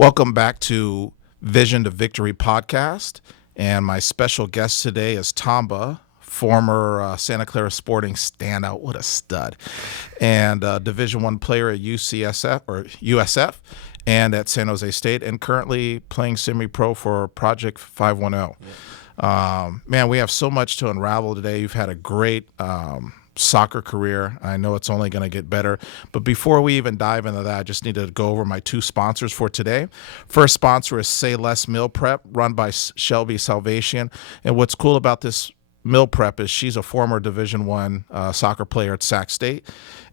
Welcome back to Vision to Victory podcast. And my special guest today is Tomba, former Santa Clara Sporting standout. What a stud. And Division One player at UCSF or USF and at San Jose State, and currently playing semi-pro for Project 510. Man, we have so much to unravel today. You've had a great soccer career. I know it's only going to get better. But before we even dive into that, I just need to go over my two sponsors for today. First sponsor is Say Less Meal Prep, run by Shelby Salvation. And what's cool about this meal prep is she's a former Division One soccer player at Sac State.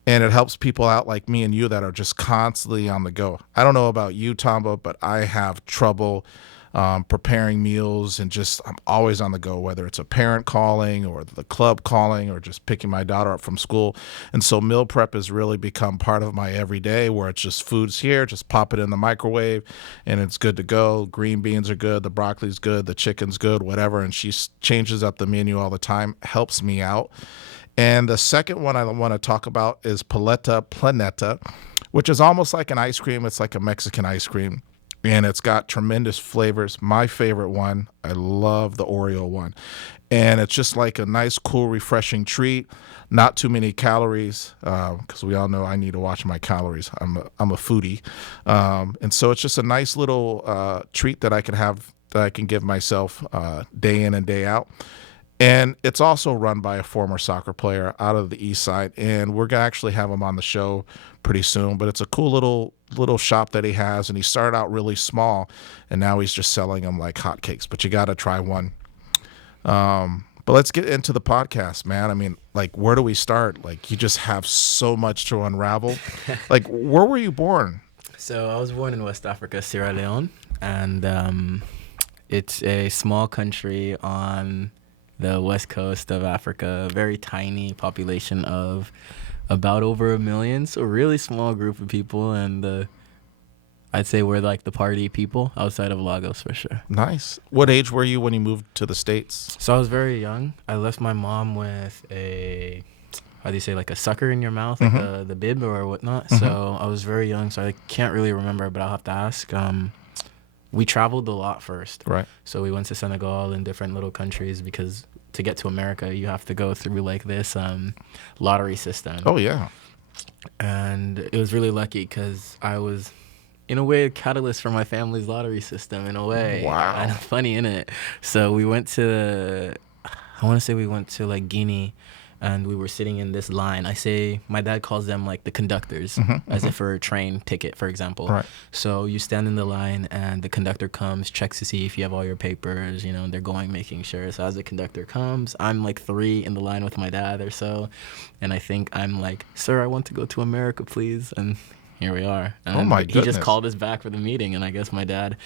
And it helps people out like me and you that are just constantly on the go. I don't know about you, Tomba, but I have trouble preparing meals, and just I'm always on the go, whether it's a parent calling or the club calling or just picking my daughter up from school. And so meal prep has really become part of my everyday, where it's just food's here, just pop it in the microwave and it's good to go. Green beans are good, the broccoli's good, the chicken's good, whatever. And she changes up the menu all the time, helps me out. And the second one I want to talk about is Paleta Planeta, which is almost like an ice cream. It's like a Mexican ice cream. And it's got tremendous flavors. My favorite one, I love the Oreo one. And it's just like a nice, cool, refreshing treat. Not too many calories, because we all know I need to watch my calories. I'm a foodie. And so it's just a nice little treat that I can have, that I can give myself day in and day out. And it's also run by a former soccer player out of the East Side. And we're going to actually have him on the show pretty soon. But it's a cool little shop that he has. And he started out really small, and now he's just selling them like hotcakes. But you got to try one. But let's get into the podcast, man. I mean, like, where do we start? Like, you just have so much to unravel. Like, where were you born? So I was born in West Africa, Sierra Leone. And it's a small country on the west coast of Africa, a very tiny population of about over 1 million, so a really small group of people, and I'd say we're like the party people outside of Lagos for sure. Nice. What age were you when you moved to the States? So I was very young. I left my mom with a, how do you say, like a sucker in your mouth, like the bib or whatnot. So I was very young, so I can't really remember, but I'll have to ask. We traveled a lot first. Right. So we went to Senegal and different little countries, because to get to America, you have to go through like this lottery system. Oh, yeah. And it was really lucky because I was, in a way, a catalyst for my family's lottery system, in a way. Wow. And funny, innit? So we went to, I want to say we went to like Guinea, and we were sitting in this line. I say, my dad calls them like the conductors, as if for a train ticket, for example. Right. So you stand in the line, and the conductor comes, checks to see if you have all your papers, you know, they're going, making sure. So as the conductor comes, I'm like 3 in the line with my dad or so. And I think I'm like, sir, I want to go to America, please. And here we are. And Oh, my he just goodness. called us back for the meeting. And I guess my dad,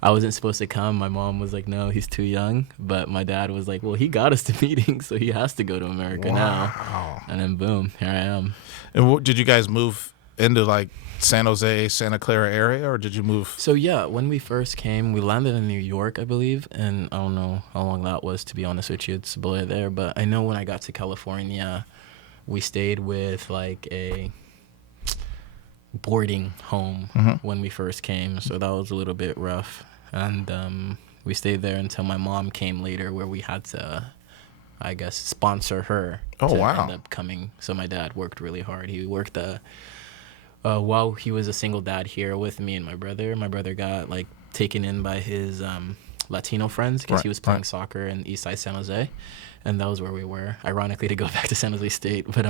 I wasn't supposed to come. My mom was like, no, he's too young. But my dad was like, well, he got us to meeting, so he has to go to America now. Wow. And then boom, here I am. And did you guys move into like San Jose, Santa Clara area, or did you move? So yeah, when we first came, we landed in New York, I believe. And I don't know how long that was, to be honest with you. It's a blur there. But I know when I got to California, we stayed with like a boarding home when we first came. So that was a little bit rough. And we stayed there until my mom came later, where we had to, I guess, sponsor her Oh, to wow. end up coming. So my dad worked really hard. He worked while he was a single dad here with me and my brother. My brother got like taken in by his Latino friends, because he was playing soccer in East Side San Jose. And that was where we were, ironically, to go back to San Jose State. But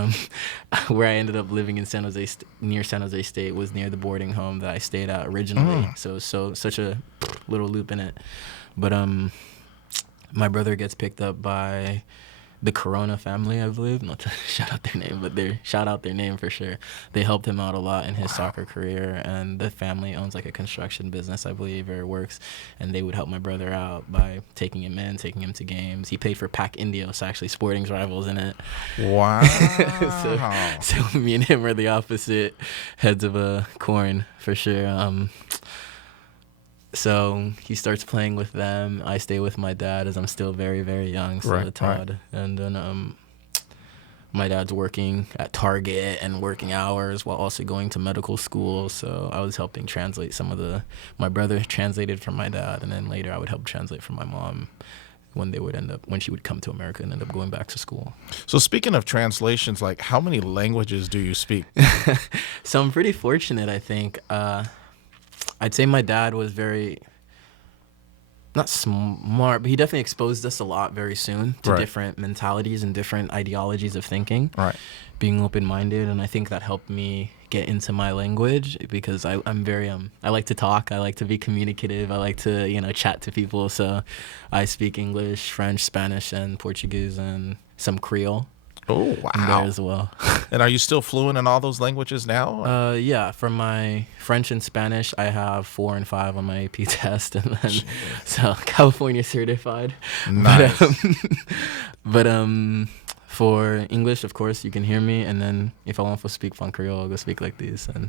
where I ended up living in San Jose, near San Jose State, was near the boarding home that I stayed at originally. So such a little loop in it. But my brother gets picked up by the Corona family, I believe. Not to shout out their name, but they shout out their name for sure. They helped him out a lot in his soccer career, and the family owns like a construction business, I believe, or works, and they would help my brother out by taking him in, taking him to games. He paid for Pac Indios, actually, Sporting's rivals in it. Wow. so me and him are the opposite heads of a coin for sure. So he starts playing with them. I stay with my dad, as I'm still very, very young, still a Todd. And then my dad's working at Target and working hours while also going to medical school. So I was helping translate my brother translated from my dad, and then later I would help translate from my mom when she would come to America and end up going back to school. So speaking of translations, like how many languages do you speak? So I'm pretty fortunate, I think. I'd say my dad was very, not smart, but he definitely exposed us a lot very soon to Right. different mentalities and different ideologies of thinking. Right. Being open-minded, and I think that helped me get into my language because I'm very I like to talk, I like to be communicative, I like to chat to people. So I speak English, French, Spanish, and Portuguese, and some Creole Oh, in there wow. as well. And are you still fluent in all those languages now? Yeah, for my French and Spanish, I have 4 and 5 on my AP test, and then so California certified. Nice. But for English, of course, you can hear me, and then if I want to speak Creole, I'll go speak like this, and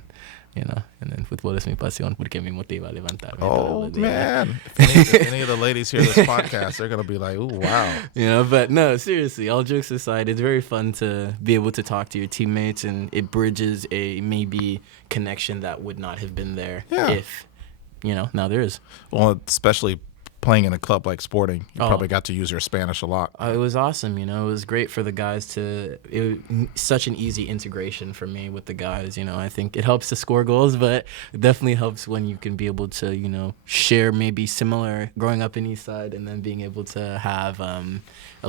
and then fútbol es mi pasión porque me motiva a levantarme. Oh, todos los días. man. If any of the ladies hear this podcast, they're going to be like, ooh, wow. But no, seriously, all jokes aside, it's very fun to be able to talk to your teammates, and it bridges a maybe connection that would not have been there if, now there is. Well, especially playing in a club like Sporting, you Oh. probably got to use your Spanish a lot. It was awesome, it was great for the guys such an easy integration for me with the guys, I think it helps to score goals, but it definitely helps when you can be able to, share maybe similar growing up in East Side and then being able to have a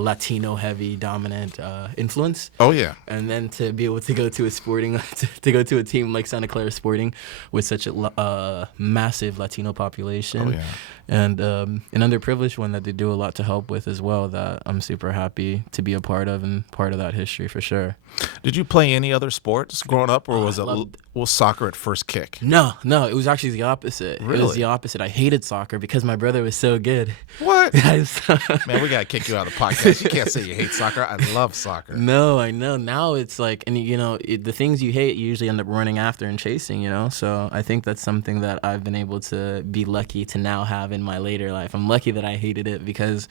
Latino heavy dominant influence. Oh, yeah. And then to be able to go to a Sporting, to go to a team like Santa Clara Sporting with such a massive Latino population. Oh, yeah. And an underprivileged one that they do a lot to help with as well, that I'm super happy to be a part of and part of that history for sure. Did you play any other sports growing up, or was soccer at first kick? No, it was actually the opposite. Really? It was the opposite. I hated soccer because my brother was so good. What? Man, we got to kick you out of the podcast. You can't say you hate soccer. I love soccer. No, I know. Now it's like, and the things you hate, you usually end up running after and chasing, So I think that's something that I've been able to be lucky to now have in my later life. I'm lucky that I hated it because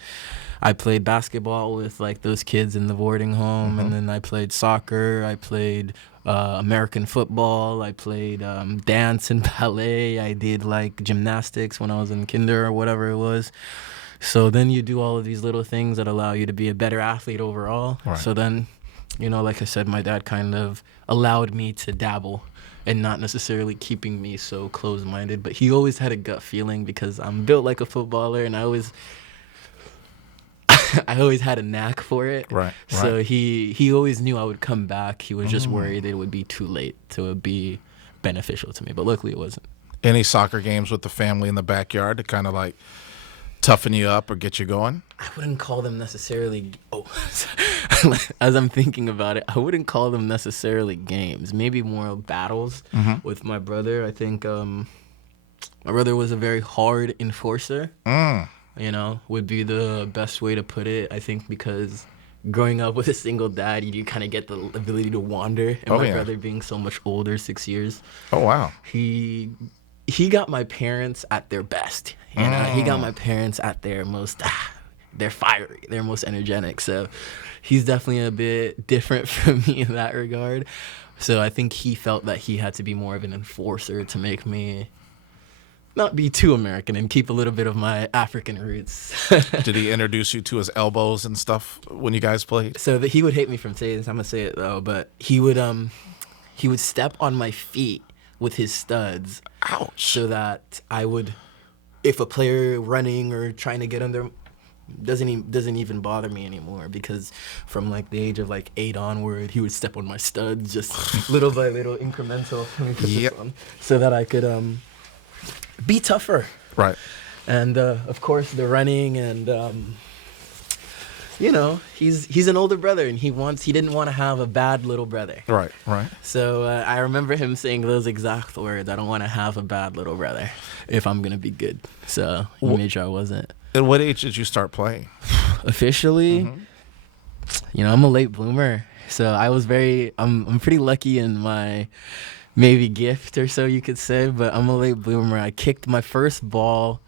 I played basketball with like those kids in the boarding home, and then I played soccer. I played American football. I played dance and ballet. I did like gymnastics when I was in kinder or whatever it was. So then you do all of these little things that allow you to be a better athlete overall. Right. So then, like I said, my dad kind of allowed me to dabble and not necessarily keeping me so closed-minded. But he always had a gut feeling because I'm built like a footballer, and I always had a knack for it. Right. So he always knew I would come back. He was just worried it would be too late to be beneficial to me. But luckily it wasn't. Any soccer games with the family in the backyard to kind of like toughen you up or get you going? I wouldn't call them necessarily. As I'm thinking about it, I wouldn't call them necessarily games. Maybe more battles with my brother. I think my brother was a very hard enforcer. Would be the best way to put it. I think because growing up with a single dad, you kind of get the ability to wander. And my brother being so much older, 6 years. Oh, wow. He got my parents at their best. He got my parents at their most, they're fiery, they're most energetic. So he's definitely a bit different from me in that regard. So I think he felt that he had to be more of an enforcer to make me not be too American and keep a little bit of my African roots. Did he introduce you to his elbows and stuff when you guys played? So that he would hate me from saying this. I'm gonna say it though, but he would step on my feet with his studs. Ouch. So that I would, if a player running or trying to get under, doesn't even bother me anymore, because from like the age of like 8 onward, he would step on my studs just little by little, incremental. Yep. So that I could be tougher. Right. And of course the running, and he's an older brother, and he didn't want to have a bad little brother. Right. So I remember him saying those exact words: I don't want to have a bad little brother if I'm gonna be good. So he made sure I wasn't. At what age did you start playing? Officially, I'm a late bloomer, so I was I'm pretty lucky in my maybe gift or so you could say, but I'm a late bloomer. I kicked my first ball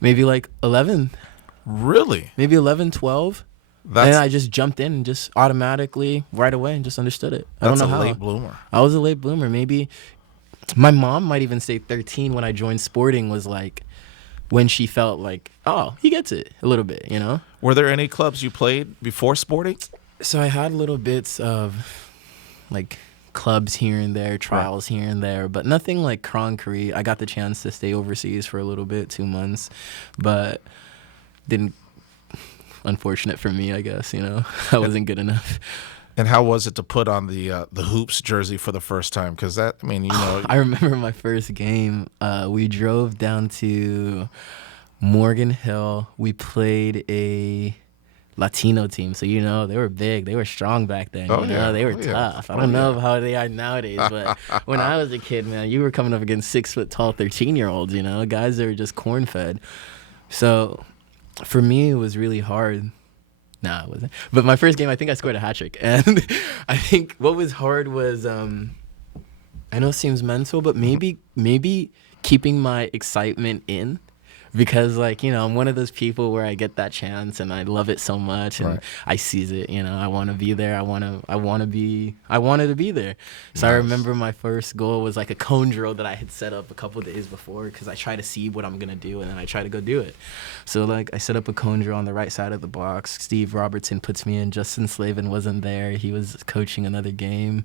maybe like 11. Really? Maybe 11, 12. And I just jumped in and just automatically right away and just understood it. I don't know how. That's a late bloomer. I was a late bloomer. Maybe my mom might even say 13 when I joined sporting was like when she felt like, oh, he gets it a little bit, you know? Were there any clubs you played before sporting? So I had little bits of like clubs here and there, trials here and there, but nothing like concrete. I got the chance to stay overseas for a little bit, 2 months, but didn't. Unfortunate for me, I guess, you know. I wasn't good enough. And how was it to put on the hoops jersey for the first time? Because that, I mean, you know. I remember my first game. We drove down to Morgan Hill. We played a Latino team, so you know they were big, they were strong back then. They were tough. I don't know how they are nowadays, but when I was a kid, man, you were coming up against 6 foot tall 13-year-olds. You know, guys that were just corn fed. So for me, it was really hard. Nah, it wasn't. But my first game, I think I scored a hat trick, and I think what was hard was I know it seems mental, but maybe keeping my excitement in. Because, like, you know, I'm one of those people where I get that chance and I love it so much and I seize it. You know, I want to be there. I wanted to be there. So I remember my first goal was like a cone drill that I had set up a couple of days before because I try to see what I'm going to do and then I try to go do it. So, like, I set up a cone drill on the right side of the box. Steve Robertson puts me in. Justin Slavin wasn't there. He was coaching another game.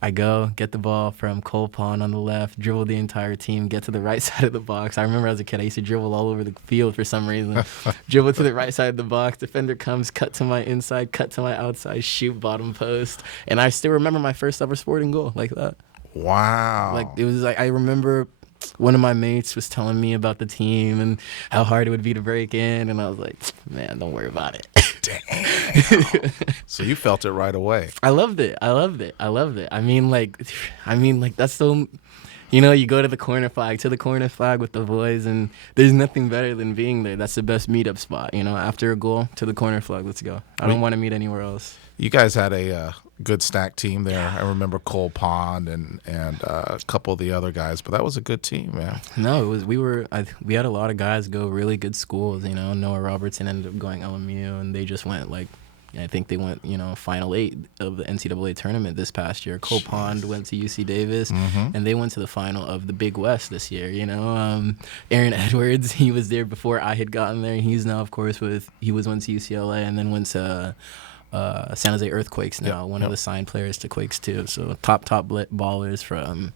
I go, get the ball from Cole Pond on the left, dribble the entire team, get to the right side of the box. I remember as a kid, I used to dribble all over the field for some reason. Dribble to the right side of the box, defender comes, cut to my inside, cut to my outside, shoot bottom post. And I still remember my first ever sporting goal like that. Wow. Like, it was like, I remember one of my mates was telling me about the team and how hard it would be to break in. And I was like, man, don't worry about it. Damn. So you felt it right away. I loved it. I mean, like that's so, you know, you go to the corner flag with the boys, and there's nothing better than being there. That's the best meetup spot, you know, after a goal to the corner flag. Let's go. I don't want to meet anywhere else. You guys had a good stack team there. I remember Cole Pond and a couple of the other guys, but that was a good team, man. No, it was. We had a lot of guys go really good schools. You know, Noah Robertson ended up going LMU, and they just went like, I think they went, you know, Final 8 of the NCAA tournament this past year. Cole Pond went to UC Davis, and they went to the final of the Big West this year. You know, Aaron Edwards, he was there before I had gotten there. He's now, of course, went to UCLA and then went to San Jose Earthquakes now, one of the signed players to Quakes too. So top ballers from,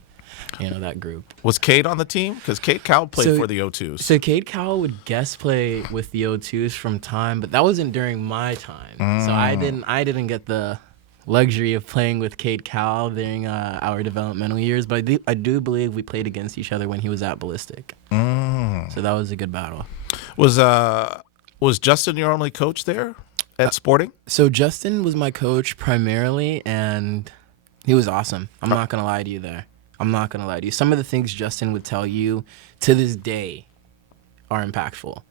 you know, that group. Was Cade on the team? Because Cade Cowell played for the O2s. So Cade Cowell would guest play with the O2s from time, but that wasn't during my time. So I didn't get the luxury of playing with Cade Cowell during our developmental years, but I do believe we played against each other when he was at Ballistic. So that was a good battle. Was Justin your only coach there at Sporting? So Justin was my coach primarily, and he was awesome. I'm not going to lie to you there. Some of the things Justin would tell you to this day are impactful,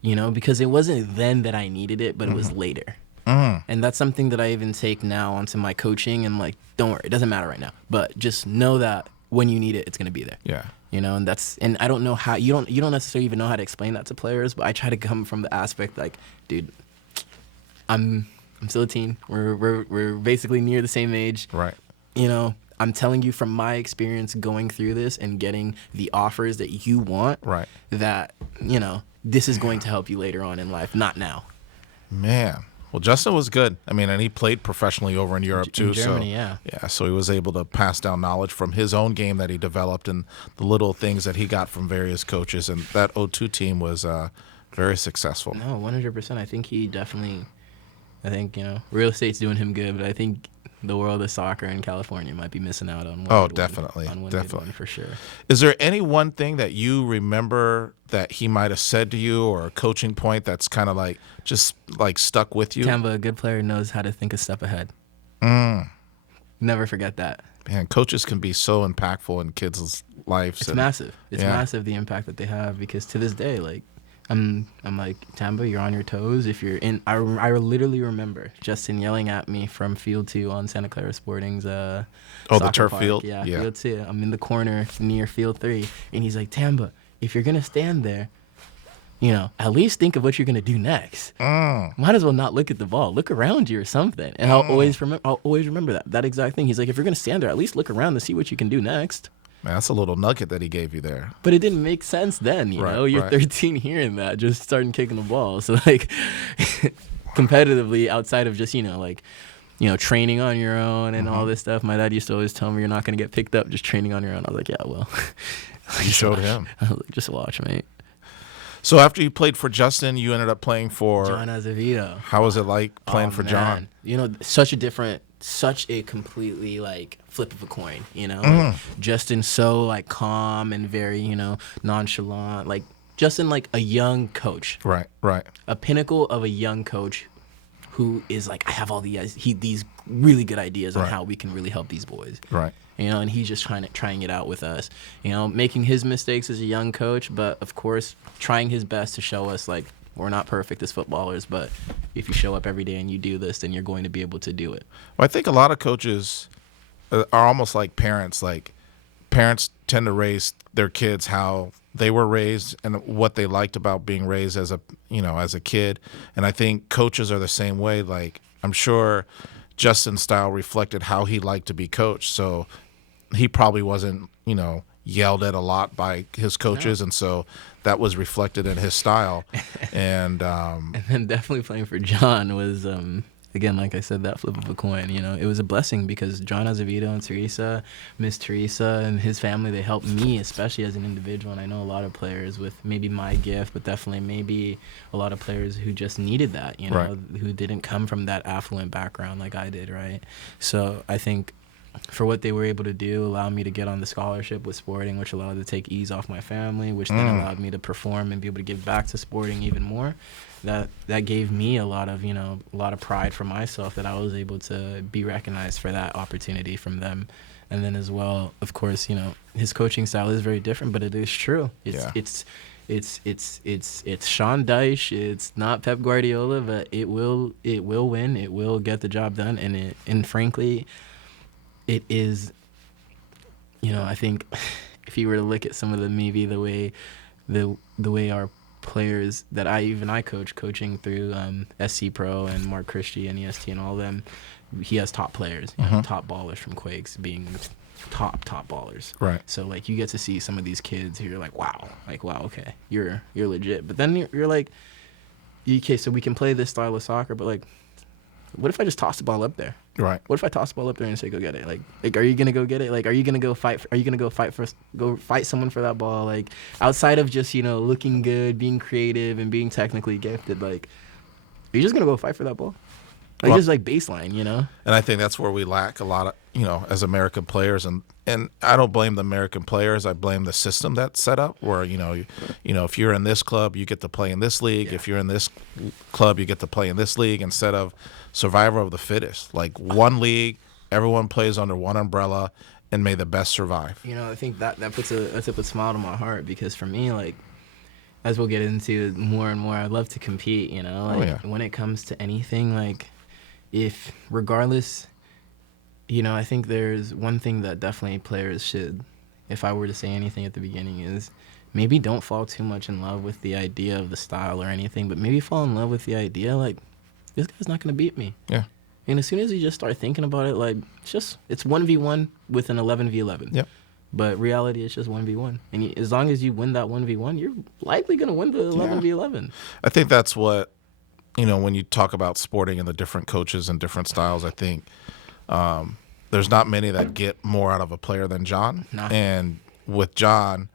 you know, because it wasn't then that I needed it, but it was later. And that's something that I even take now onto my coaching, and like, don't worry, it doesn't matter right now, but just know that when you need it, it's going to be there. Yeah. You know, and I don't know how, you don't necessarily even know how to explain that to players, but I try to come from the aspect like, dude, I'm still a teen. We're basically near the same age. Right. You know, I'm telling you from my experience going through this and getting the offers that you want. Right. That, you know, this is going to help you later on in life, not now. Man. Well, Justin was good. I mean, and he played professionally over in Europe too. In Germany, so, yeah. Yeah, so he was able to pass down knowledge from his own game that he developed and the little things that he got from various coaches. And that O2 team was very successful. No, 100%. I think, you know, real estate's doing him good, but I think the world of soccer in California might be missing out on one. Definitely. Definitely, for sure. Is there any one thing that you remember that he might have said to you, or a coaching point that's kind of like just like stuck with you? Tomba, a good player knows how to think a step ahead. Never forget that. Man, coaches can be so impactful in kids' lives. It's massive. It's massive, the impact that they have, because to this day, like, I'm like, Tomba, you're on your toes. If you're in, I literally remember Justin yelling at me from Field 2 on Santa Clara Sporting's the turf park. field? Yeah, Field 2. I'm in the corner near Field 3, and he's like, Tomba, if you're going to stand there, at least think of what you're gonna do next. Might as well not look at the ball. Look around you or something. And I'll always remember that exact thing. He's like, if you're gonna stand there, at least look around to see what you can do next. Man, that's a little nugget that he gave you there. But it didn't make sense then, you know? You're 13 hearing that, just starting kicking the ball. So, like, competitively, outside of just, training on your own and all this stuff, my dad used to always tell me, you're not going to get picked up just training on your own. I was like, yeah, well. You showed him. I was like, just watch, mate. So after you played for Justin, you ended up playing for John Azevedo. How was it like playing for John? Such a completely like flip of a coin, Like, Justin so like calm and very, nonchalant, like Justin like a young coach. Right. A pinnacle of a young coach who is like, I have all these really good ideas on how we can really help these boys. Right. And he's just trying it out with us, making his mistakes as a young coach, but of course trying his best to show us like we're not perfect as footballers, but if you show up every day and you do this, then you're going to be able to do it. Well, I think a lot of coaches are almost like parents. Like parents tend to raise their kids how they were raised and what they liked about being raised as a kid. And I think coaches are the same way. Like I'm sure Justin's style reflected how he liked to be coached. So he probably wasn't, yelled at a lot by his coaches, and so that was reflected in his style. And then definitely playing for John was, again, like I said, that flip of a coin. It was a blessing because John Azevedo and Miss Teresa and his family, they helped me, especially as an individual. And I know a lot of players with maybe my gift, but definitely maybe a lot of players who just needed that, who didn't come from that affluent background like I did, right? So I think for what they were able to do, allow me to get on the scholarship with sporting, which allowed to take ease off my family, which then allowed me to perform and be able to give back to sporting even more. That gave me a lot of pride for myself that I was able to be recognized for that opportunity from them. And then as well, of course, his coaching style is very different, but it is true. It's Sean Dyche. It's not Pep Guardiola, but it will win. It will get the job done. And frankly, it is, I think if you were to look at some of the way our players that I coaching through SC Pro and Mark Christie and EST and all of them, he has top players, top ballers from Quakes being top ballers. Right. So like you get to see some of these kids who you're like, wow, okay, you're legit. But then you're like, okay, so we can play this style of soccer, but like, what if I just toss the ball up there? Right. What if I toss the ball up there and say, go get it? Like, are you gonna go get it? Like, are you gonna go fight? Are you gonna go fight someone for that ball? Like, outside of just looking good, being creative, and being technically gifted, like, are you just gonna go fight for that ball? Like, just like baseline, And I think that's where we lack a lot of, as American players, and I don't blame the American players. I blame the system that's set up where if you're in this club, you get to play in this league. Yeah. If you're in this club, you get to play in this league instead of survival of the fittest. Like one league, everyone plays under one umbrella, and may the best survive. I think that puts a smile to my heart because for me, like, as we'll get into more and more, I love to compete. When it comes to anything, like, if regardless. I think there's one thing that definitely players should, if I were to say anything at the beginning, is maybe don't fall too much in love with the idea of the style or anything, but maybe fall in love with the idea, like, this guy's not going to beat me. Yeah. And as soon as you just start thinking about it, like, it's 1v1 with an 11v11. Yep. But reality, it's just 1v1. And as long as you win that 1v1, you're likely going to win the 11v11. I think that's what, when you talk about sporting and the different coaches and different styles, I think there's not many that get more out of a player than John. Nah. And with John,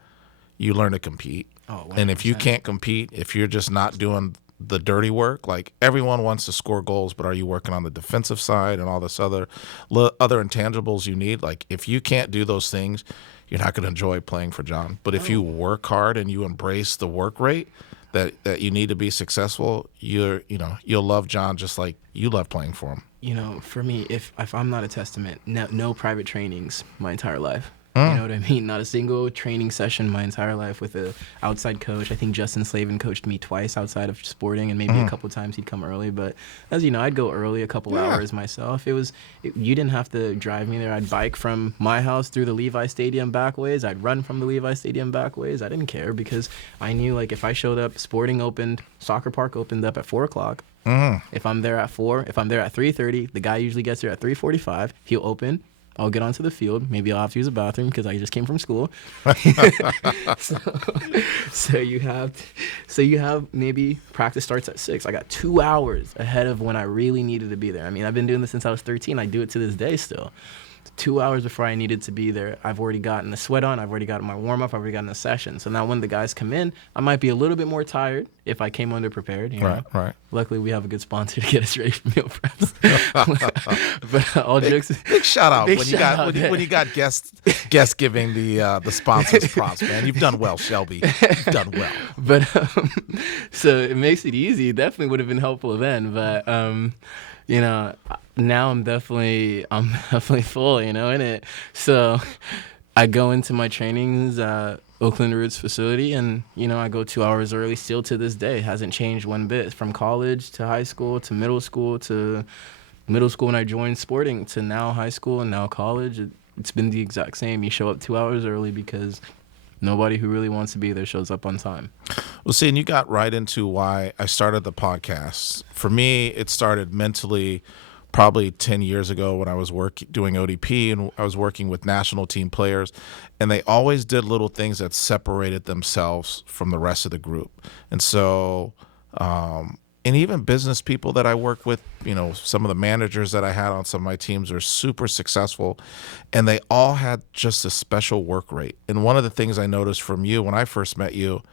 you learn to compete. Oh, and if you can't compete, if you're just not doing the dirty work, like everyone wants to score goals, but are you working on the defensive side and all this other intangibles you need? Like if you can't do those things, you're not going to enjoy playing for John. But if you work hard and you embrace the work rate that you need to be successful, you'll love John just like you love playing for him. For me, if I'm not a testament, no private trainings my entire life. You know what I mean? Not a single training session my entire life with a outside coach. I think Justin Slavin coached me twice outside of sporting, and maybe a couple times he'd come early. But as you know, I'd go early a couple hours myself. You didn't have to drive me there. I'd bike from my house through the Levi Stadium back ways. I'd run from the Levi Stadium back ways. I didn't care because I knew like if I showed up, sporting opened, soccer park opened up at 4:00. If I'm there at 4, if I'm there at 3:30, the guy usually gets there at 3:45. He'll open. I'll get onto the field. Maybe I'll have to use a bathroom because I just came from school. so you have maybe practice starts at 6. I got 2 hours ahead of when I really needed to be there. I mean, I've been doing this since I was 13. I do it to this day still. 2 hours before I needed to be there, I've already gotten the sweat on. I've already gotten my warm up. I've already gotten the session. So now when the guys come in, I might be a little bit more tired if I came underprepared. You know? Right. Luckily, we have a good sponsor to get us ready for meal preps. But all jokes. Big shout out when you got guests giving the sponsors props, man. You've done well, Shelby. You've done well. But so it makes it easy. It definitely would have been helpful then. But you know, now I'm definitely full, you know, in it. So I go into my trainings Oakland Roots facility, and you know, I go 2 hours early. Still to this day, hasn't changed one bit. From college to high school to middle school when I joined sporting to now high school and now college. It's been the exact same. You show up 2 hours early because nobody who really wants to be there shows up on time. Well, see, and you got right into why I started the podcast. For me, it started mentally probably 10 years ago when I was doing ODP, and I was working with national team players, and they always did little things that separated themselves from the rest of the group. And so, and even business people that I work with, you know, some of the managers that I had on some of my teams are super successful, and they all had just a special work rate. And one of the things I noticed from you when I first met you,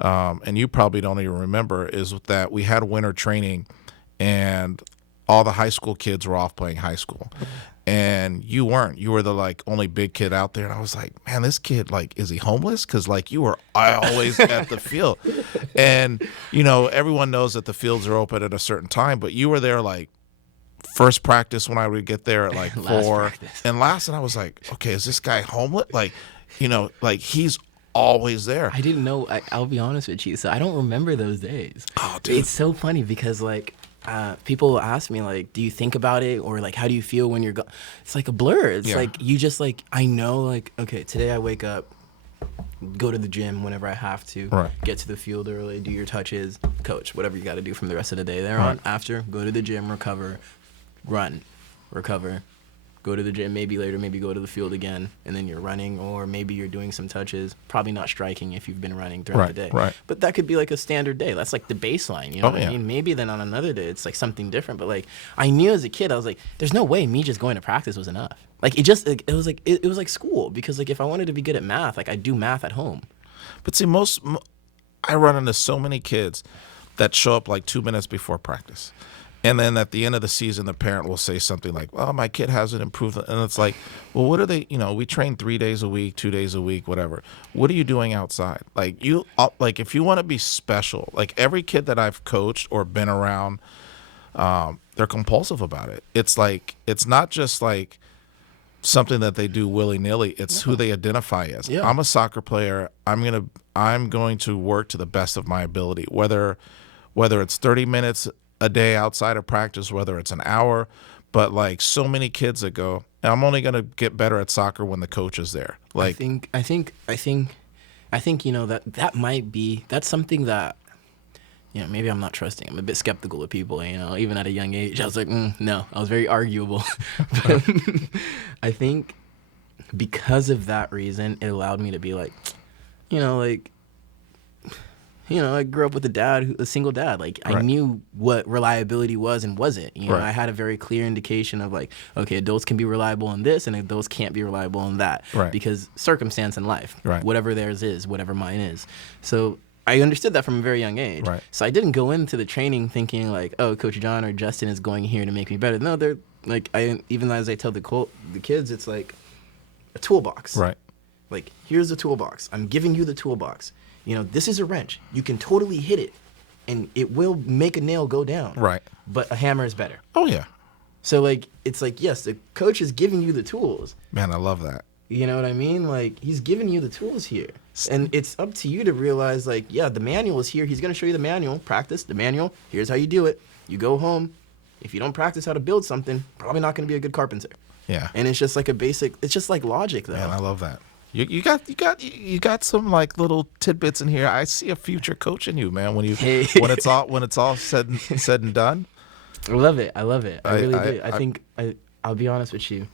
and you probably don't even remember, is that we had winter training and all the high school kids were off playing high school. And you weren't. You were the like only big kid out there. And I was like, man, this kid, like, is he homeless? Because like you were always at the field. And, you know, everyone knows that the fields are open at a certain time, but you were there like first practice when I would get there at like 4. And last, and I was like, okay, is this guy homeless? Like, you know, like he's always there. I didn't know. I'll be honest with you. So I don't remember those days. Oh, dude. It's so funny because like, people ask me like, do you think about it, or like, how do you feel when you're it's like a blur. It's like you just like, I know like, okay, today I wake up, go to the gym whenever I have to, get to the field early, do your touches, coach, whatever you got to do from the rest of the day there on. After, go to the gym, recover, run, recover, go to the gym, maybe later, maybe go to the field again, and then you're running, or maybe you're doing some touches, probably not striking if you've been running throughout the day. But that could be like a standard day. That's like the baseline, you know what I mean? Maybe then on another day, it's like something different. But like, I knew as a kid, I was like, there's no way me just going to practice was enough. Like, it was like school, because like if I wanted to be good at math, like I do math at home. But see, I run into so many kids that show up like 2 minutes before practice. And then at the end of the season, the parent will say something like, well, my kid hasn't improved. And it's like, well, what are they, you know, we train 3 days a week, 2 days a week, whatever. What are you doing outside? Like if you want to be special, like every kid that I've coached or been around, they're compulsive about it. It's like, it's not just like something that they do willy-nilly. It's who they identify as. I'm a soccer player. I'm going to work to the best of my ability, whether it's 30 minutes a day outside of practice, whether it's an hour. But like so many kids that go, I'm only going to get better at soccer when the coach is there. Like, I think, you know, that's something that, you know, maybe I'm not trusting. I'm a bit skeptical of people, you know, even at a young age. I was like, no, I was very arguable. But I think because of that reason, it allowed me to be like, you know, I grew up with a single dad. Like, I knew what reliability was and wasn't. You know, I had a very clear indication of like, okay, adults can be reliable on this and adults can't be reliable on that. Because circumstance in life, whatever theirs is, whatever mine is. So I understood that from a very young age. So I didn't go into the training thinking like, oh, Coach John or Justin is going here to make me better. No, they're like, even as I tell the kids, it's like a toolbox. Like, here's the toolbox. I'm giving you the toolbox. You know, this is a wrench. You can totally hit it, and it will make a nail go down. But a hammer is better. Oh, yeah. So, like, it's like, yes, the coach is giving you the tools. Man, I love that. You know what I mean? Like, he's giving you the tools here. And it's up to you to realize, like, yeah, the manual is here. He's going to show you the manual. Practice the manual. Here's how you do it. You go home. If you don't practice how to build something, probably not going to be a good carpenter. Yeah. And it's just like a basic, it's just like logic, though. Man, I love that. You got some like little tidbits in here. I see a future coach in you, man. When when it's all said and done. I love it. I love it. I really do. I think I'll be honest with you.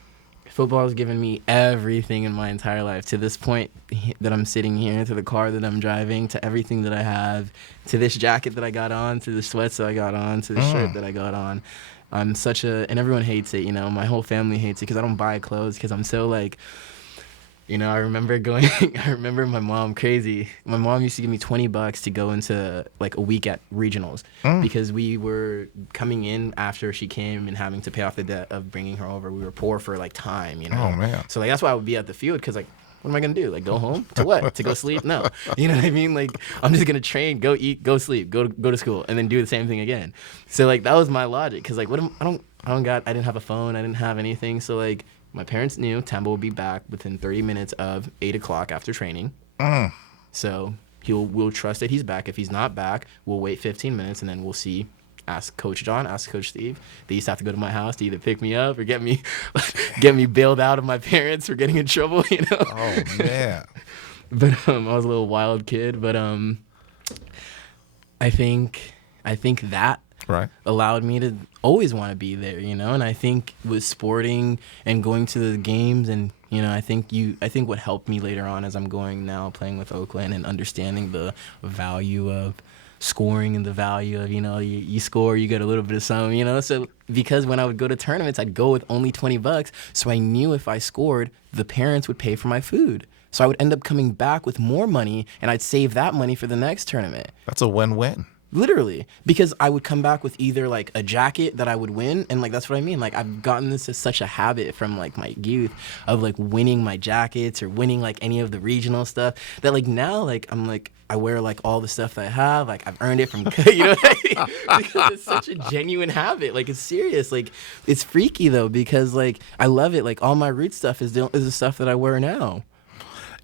Football has given me everything in my entire life, to this point that I'm sitting here, to the car that I'm driving, to everything that I have, to this jacket that I got on, to the sweats that I got on, to the shirt that I got on. I'm and everyone hates it, you know. My whole family hates it because I don't buy clothes, because I'm so like, you know, I remember my mom, crazy. My mom used to give me $20 to go into like a week at regionals because we were coming in after she came and having to pay off the debt of bringing her over. We were poor for like time, you know. Oh man. So like that's why I would be at the field, because like, what am I gonna do? Like, go home to what? To go sleep? No. You know what I mean? Like, I'm just gonna train, go eat, go sleep, go to school, and then do the same thing again. So like that was my logic, because like I didn't have a phone, I didn't have anything. So like, my parents knew Tomba would be back within 30 minutes of 8 o'clock after training. So we'll trust that he's back. If he's not back, we'll wait 15 minutes and then we'll see. Ask Coach John, ask Coach Steve. They used to have to go to my house to either pick me up or get me bailed out of my parents for getting in trouble, you know? Oh, man. But I was a little wild kid. But I think that allowed me to always want to be there, you know. And I think with sporting and going to the games, and you know, I think what helped me later on as I'm going now playing with Oakland and understanding the value of scoring and the value of, you know, you score, you get a little bit of something, you know. So because when I would go to tournaments, I'd go with only $20, so I knew if I scored, the parents would pay for my food. So I would end up coming back with more money, and I'd save that money for the next tournament. That's a win-win. Literally, because I would come back with either like a jacket that I would win, and like that's what I mean. Like, I've gotten this as such a habit from like my youth of like winning my jackets or winning like any of the regional stuff, that like now like I'm like I wear like all the stuff that I have, like I've earned it from, you know, because it's such a genuine habit. Like, it's serious. Like, it's freaky though, because like I love it. Like, all my root stuff is the stuff that I wear now.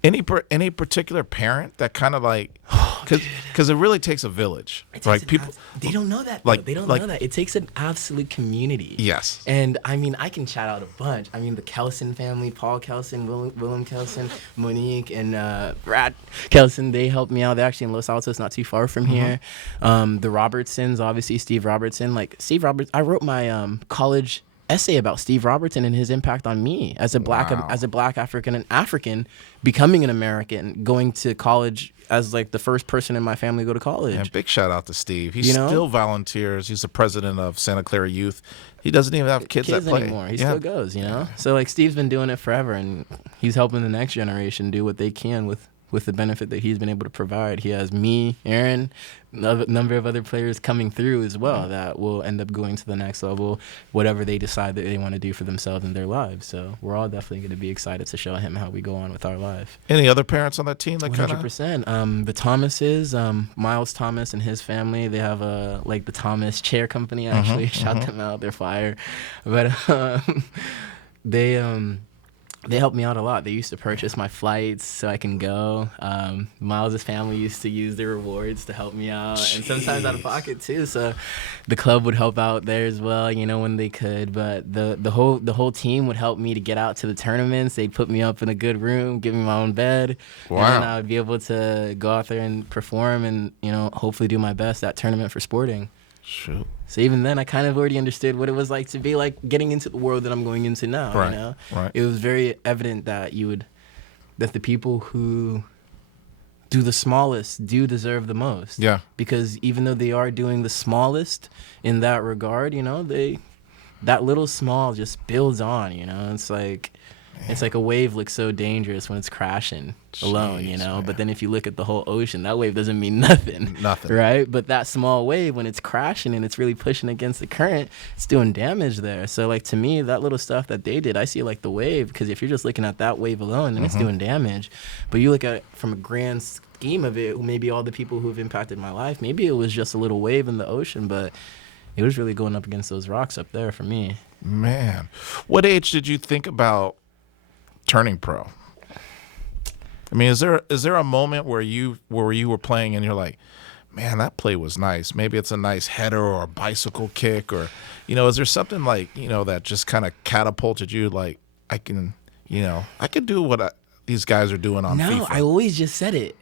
Any particular parent that kind of like, because it really takes a village, right? People they don't know that. Like, they don't know that. It takes an absolute community. Yes. And I mean, I can shout out a bunch. I mean, the Kelson family, Paul Kelson, Willem Kelson, Monique, and Brad Kelson. They helped me out. They're actually in Los Altos, not too far from here. The Robertsons, obviously Steve Robertson. Like, Steve Roberts, I wrote my college essay about Steve Robertson and his impact on me as a black African and African becoming an American, going to college as like the first person in my family to go to college. And big shout out to Steve. He still volunteers. He's the president of Santa Clara Youth. He doesn't even have kids that play anymore. He still goes, you know. So like, Steve's been doing it forever, and he's helping the next generation do what they can with the benefit that he's been able to provide. He has me, Aaron, a number of other players coming through as well that will end up going to the next level, whatever they decide that they want to do for themselves in their lives. So we're all definitely going to be excited to show him how we go on with our life. Any other parents on that team that 100%. The Thomases, Miles Thomas and his family, they have like the Thomas Chair Company, actually. Shout them out, they're fire. But they helped me out a lot. They used to purchase my flights so I can go. Miles' family used to use their rewards to help me out. Jeez. And sometimes out of pocket too. So the club would help out there as well, you know, when they could. But the whole team would help me to get out to the tournaments. They'd put me up in a good room, give me my own bed. Wow. And then I would be able to go out there and perform and, you know, hopefully do my best at tournament for sporting. Shoot. So even then, I kind of already understood what it was like to be like getting into the world that I'm going into now. Right. You know, right. It was very evident that that the people who do the smallest do deserve the most. Yeah. Because even though they are doing the smallest in that regard, you know, that little small just builds on. You know, it's like a wave looks so dangerous when it's crashing alone, you know. Man. But then if you look at the whole ocean, that wave doesn't mean nothing. Nothing. Right? But that small wave, when it's crashing and it's really pushing against the current, it's doing damage there. So, like, to me, that little stuff that they did, I see like the wave, because if you're just looking at that wave alone, then it's doing damage. But you look at it from a grand scheme of it, maybe all the people who've impacted my life, maybe it was just a little wave in the ocean, but it was really going up against those rocks up there for me. Man. What age did you think about turning pro? I mean, is there a moment where you were playing and you're like, man, that play was nice. Maybe it's a nice header or a bicycle kick, or, is there something like, that just kind of catapulted you? Like, I can do what these guys are doing on No, FIFA. I always just said it.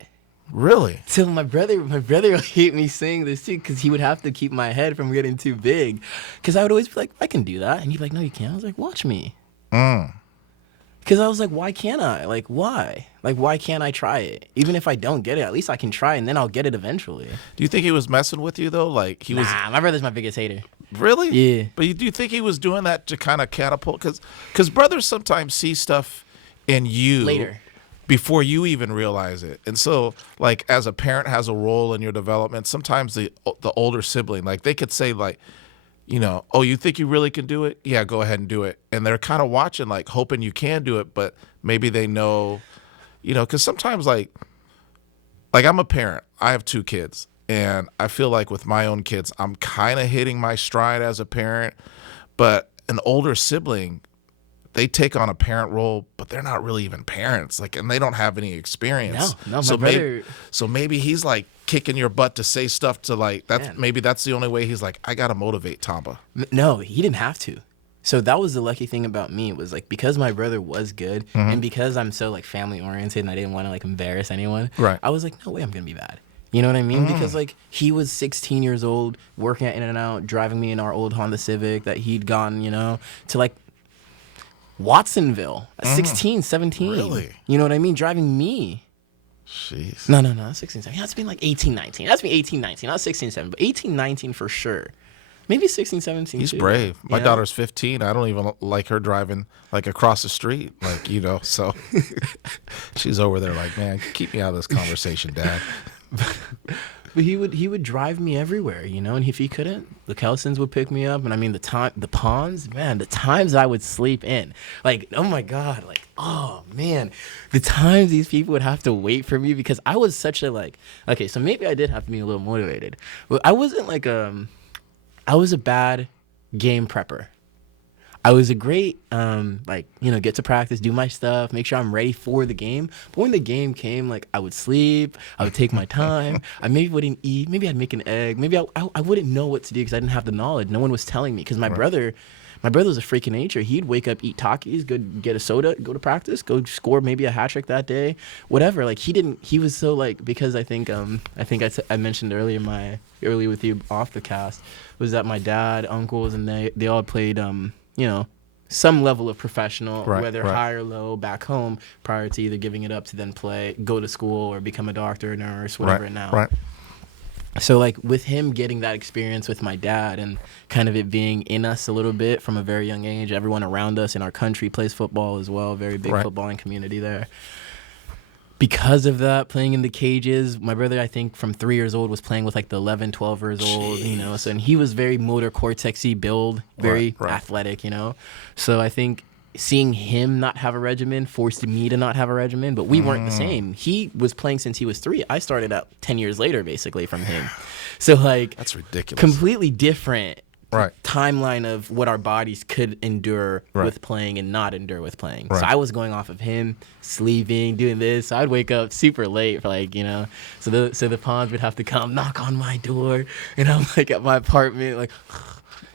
Really? So my brother would hate me saying this too, because he would have to keep my head from getting too big. Because I would always be like, I can do that. And he'd be like, no, you can't. I was like, watch me. Because I was like, why can't I? Like, why? Like, why can't I try it? Even if I don't get it, at least I can try, and then I'll get it eventually. Do you think he was messing with you, though? Like, he was... Nah, my brother's my biggest hater. Really? Yeah. But do you think he was doing that to kind of catapult? Because brothers sometimes see stuff in you... Later. Before you even realize it. And so, like, as a parent has a role in your development, sometimes the older sibling, like, they could say, like, oh, you think you really can do it? Yeah, go ahead and do it. And they're kind of watching, like, hoping you can do it, but maybe they know, because sometimes, like, I'm a parent. I have 2 kids. And I feel like with my own kids, I'm kind of hitting my stride as a parent. But an older sibling, they take on a parent role, but they're not really even parents. Like, and they don't have any experience. No, so my brother... maybe he's like kicking your butt to say stuff to like that. Man. Maybe that's the only way he's like, I gotta motivate Tomba. No, he didn't have to. So that was the lucky thing about me, was like, because my brother was good, and because I'm so like family oriented and I didn't want to like embarrass anyone. Right. I was like, no way, I'm gonna be bad. You know what I mean? Because like he was 16 years old, working at In-N-Out, driving me in our old Honda Civic that he'd gotten, to like Watsonville at 16, 17. Really? You know what I mean? Driving me. Jeez. No, 16, 17. That's been like 18, 19. That's been 18, 19. Not 16, 17, but 18, 19 for sure. Maybe 16, 17 He's too. brave. My Yeah. daughter's 15. I don't even like her driving like across the street. Like, so she's over there like, man, keep me out of this conversation, Dad. But he would drive me everywhere, and if he couldn't, the Kelsons would pick me up. And I mean, the ponds, man, the times I would sleep in, like, oh my God, like, oh man, the times these people would have to wait for me, because I was such a like, okay, so maybe I did have to be a little motivated, but I wasn't like, I was a bad game prepper. I was a great, get to practice, do my stuff, make sure I'm ready for the game. But when the game came, like, I would sleep, I would take my time, I maybe wouldn't eat, maybe I'd make an egg, maybe I wouldn't know what to do because I didn't have the knowledge. No one was telling me, because my brother was a freak of nature. He'd wake up, eat Takis, go get a soda, go to practice, go score maybe a hat trick that day, whatever. Like, he was so like, because I think I mentioned earlier with you off the cast, was that my dad, uncles, and they all played, some level of professional, whether high or low, back home, prior to either giving it up to then go to school or become a doctor, nurse, whatever now. Right. So, like, with him getting that experience with my dad and kind of it being in us a little bit from a very young age, everyone around us in our country plays football as well, very big footballing community there. Because of that, playing in the cages, my brother, I think from 3 years old, was playing with like the 11, 12 years old, so, and he was very motor cortex-y build, very athletic, So I think seeing him not have a regimen forced me to not have a regimen, but we weren't the same. He was playing since he was 3. I started out 10 years later, basically, from him. So, like, that's ridiculous. Completely different timeline of what our bodies could endure with playing and not endure with playing. So I was going off of him, sleeping, doing this. So I'd wake up super late for so the pawns would have to come knock on my door, and I'm like at my apartment, like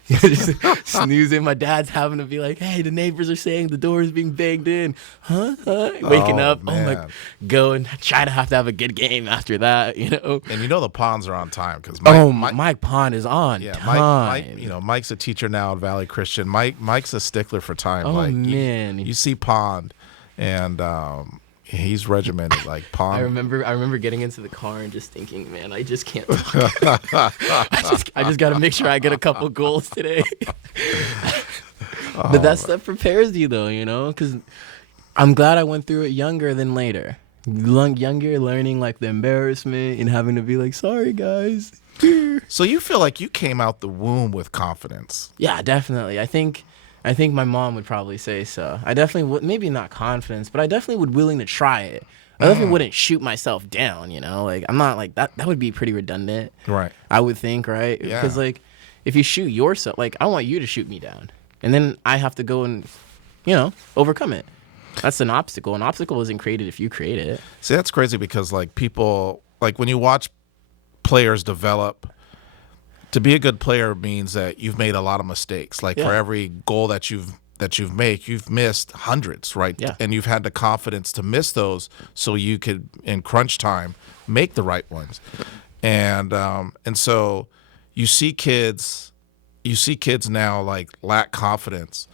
just snoozing. My dad's having to be like, hey, the neighbors are saying the door is being banged in. Waking up. Man. I'm like, go and try to have a good game after that, And the pawns are on time because Mike Pond is on time. Mike, Mike's a teacher now at Valley Christian. Mike's a stickler for time. Oh, man. You see Pond, and he's regimented like Pond. I remember getting into the car and just thinking, man, I just can't talk. I just got to make sure I get a couple goals today. But that stuff prepares you, though, because I'm glad I went through it younger than later. Younger, learning like the embarrassment and having to be like, sorry, guys. So you feel like you came out the womb with confidence? Yeah, definitely. I think my mom would probably say so. I definitely would, maybe not confidence, but I definitely would willing to try it. I definitely wouldn't shoot myself down, like I'm not like that. That would be pretty redundant. Right. I would think, right? Yeah. Because like if you shoot yourself, like I want you to shoot me down. And then I have to go and, overcome it. That's an obstacle. An obstacle isn't created if you create it. See, that's crazy because like people, like when you watch players develop, to be a good player means that you've made a lot of mistakes. Like for Yeah. every goal that you've made, you've missed hundreds, right? Yeah. And you've had the confidence to miss those so you could in crunch time make the right ones. And so you see kids now like lack confidence,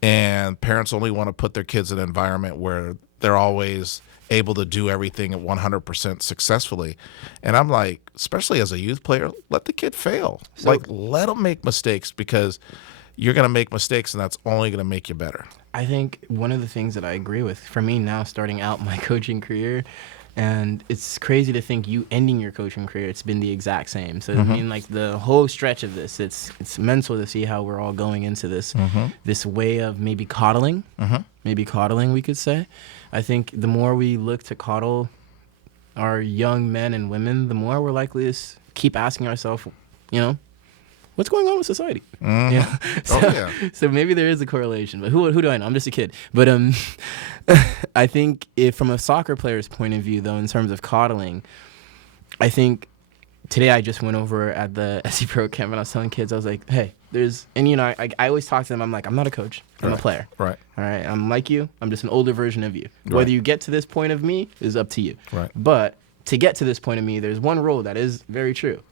and parents only want to put their kids in an environment where they're always able to do everything at 100% successfully. And I'm like, especially as a youth player, let the kid fail. Like, let them make mistakes, because you're going to make mistakes and that's only going to make you better. I think one of the things that I agree with, for me now starting out my coaching career, and it's crazy to think you ending your coaching career, it's been the exact same. So I mean, like the whole stretch of this, it's mental to see how we're all going into this this way of maybe coddling, we could say. I think the more we look to coddle our young men and women, the more we're likely to keep asking ourselves, what's going on with society? Yeah. So maybe there is a correlation, but who do I know? I'm just a kid. But I think if from a soccer player's point of view, though, in terms of coddling, I think today I just went over at the SE Pro camp and I was telling kids, I was like, hey, I always talk to them. I'm like, I'm not a coach. I'm a player. Right. All right. I'm like you. I'm just an older version of you. Right. Whether you get to this point of me is up to you. Right. But to get to this point of me, there's one rule that is very true.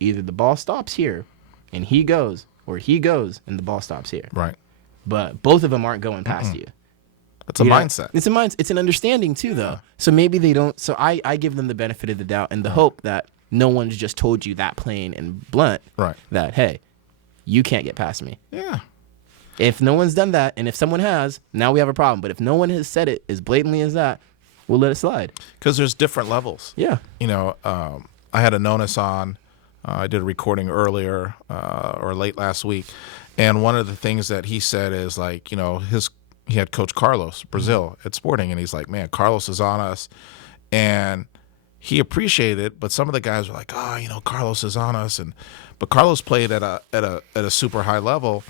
Either the ball stops here and he goes, or he goes and the ball stops here. Right. But both of them aren't going past you. It's a mindset. It's a mindset. It's an understanding too, though. So maybe they don't. So I give them the benefit of the doubt and the hope that no one's just told you that plain and blunt. Right. That, hey, you can't get past me. Yeah. If no one's done that, and if someone has, now we have a problem. But if no one has said it as blatantly as that, we'll let it slide. Because there's different levels. Yeah. I had a Nonus on. I did a recording earlier or late last week. And one of the things that he said is like, he had Coach Carlos, Brazil, at Sporting. And he's like, man, Carlos is on us. And he appreciated it. But some of the guys were like, Carlos is on us. But Carlos played at a super high level.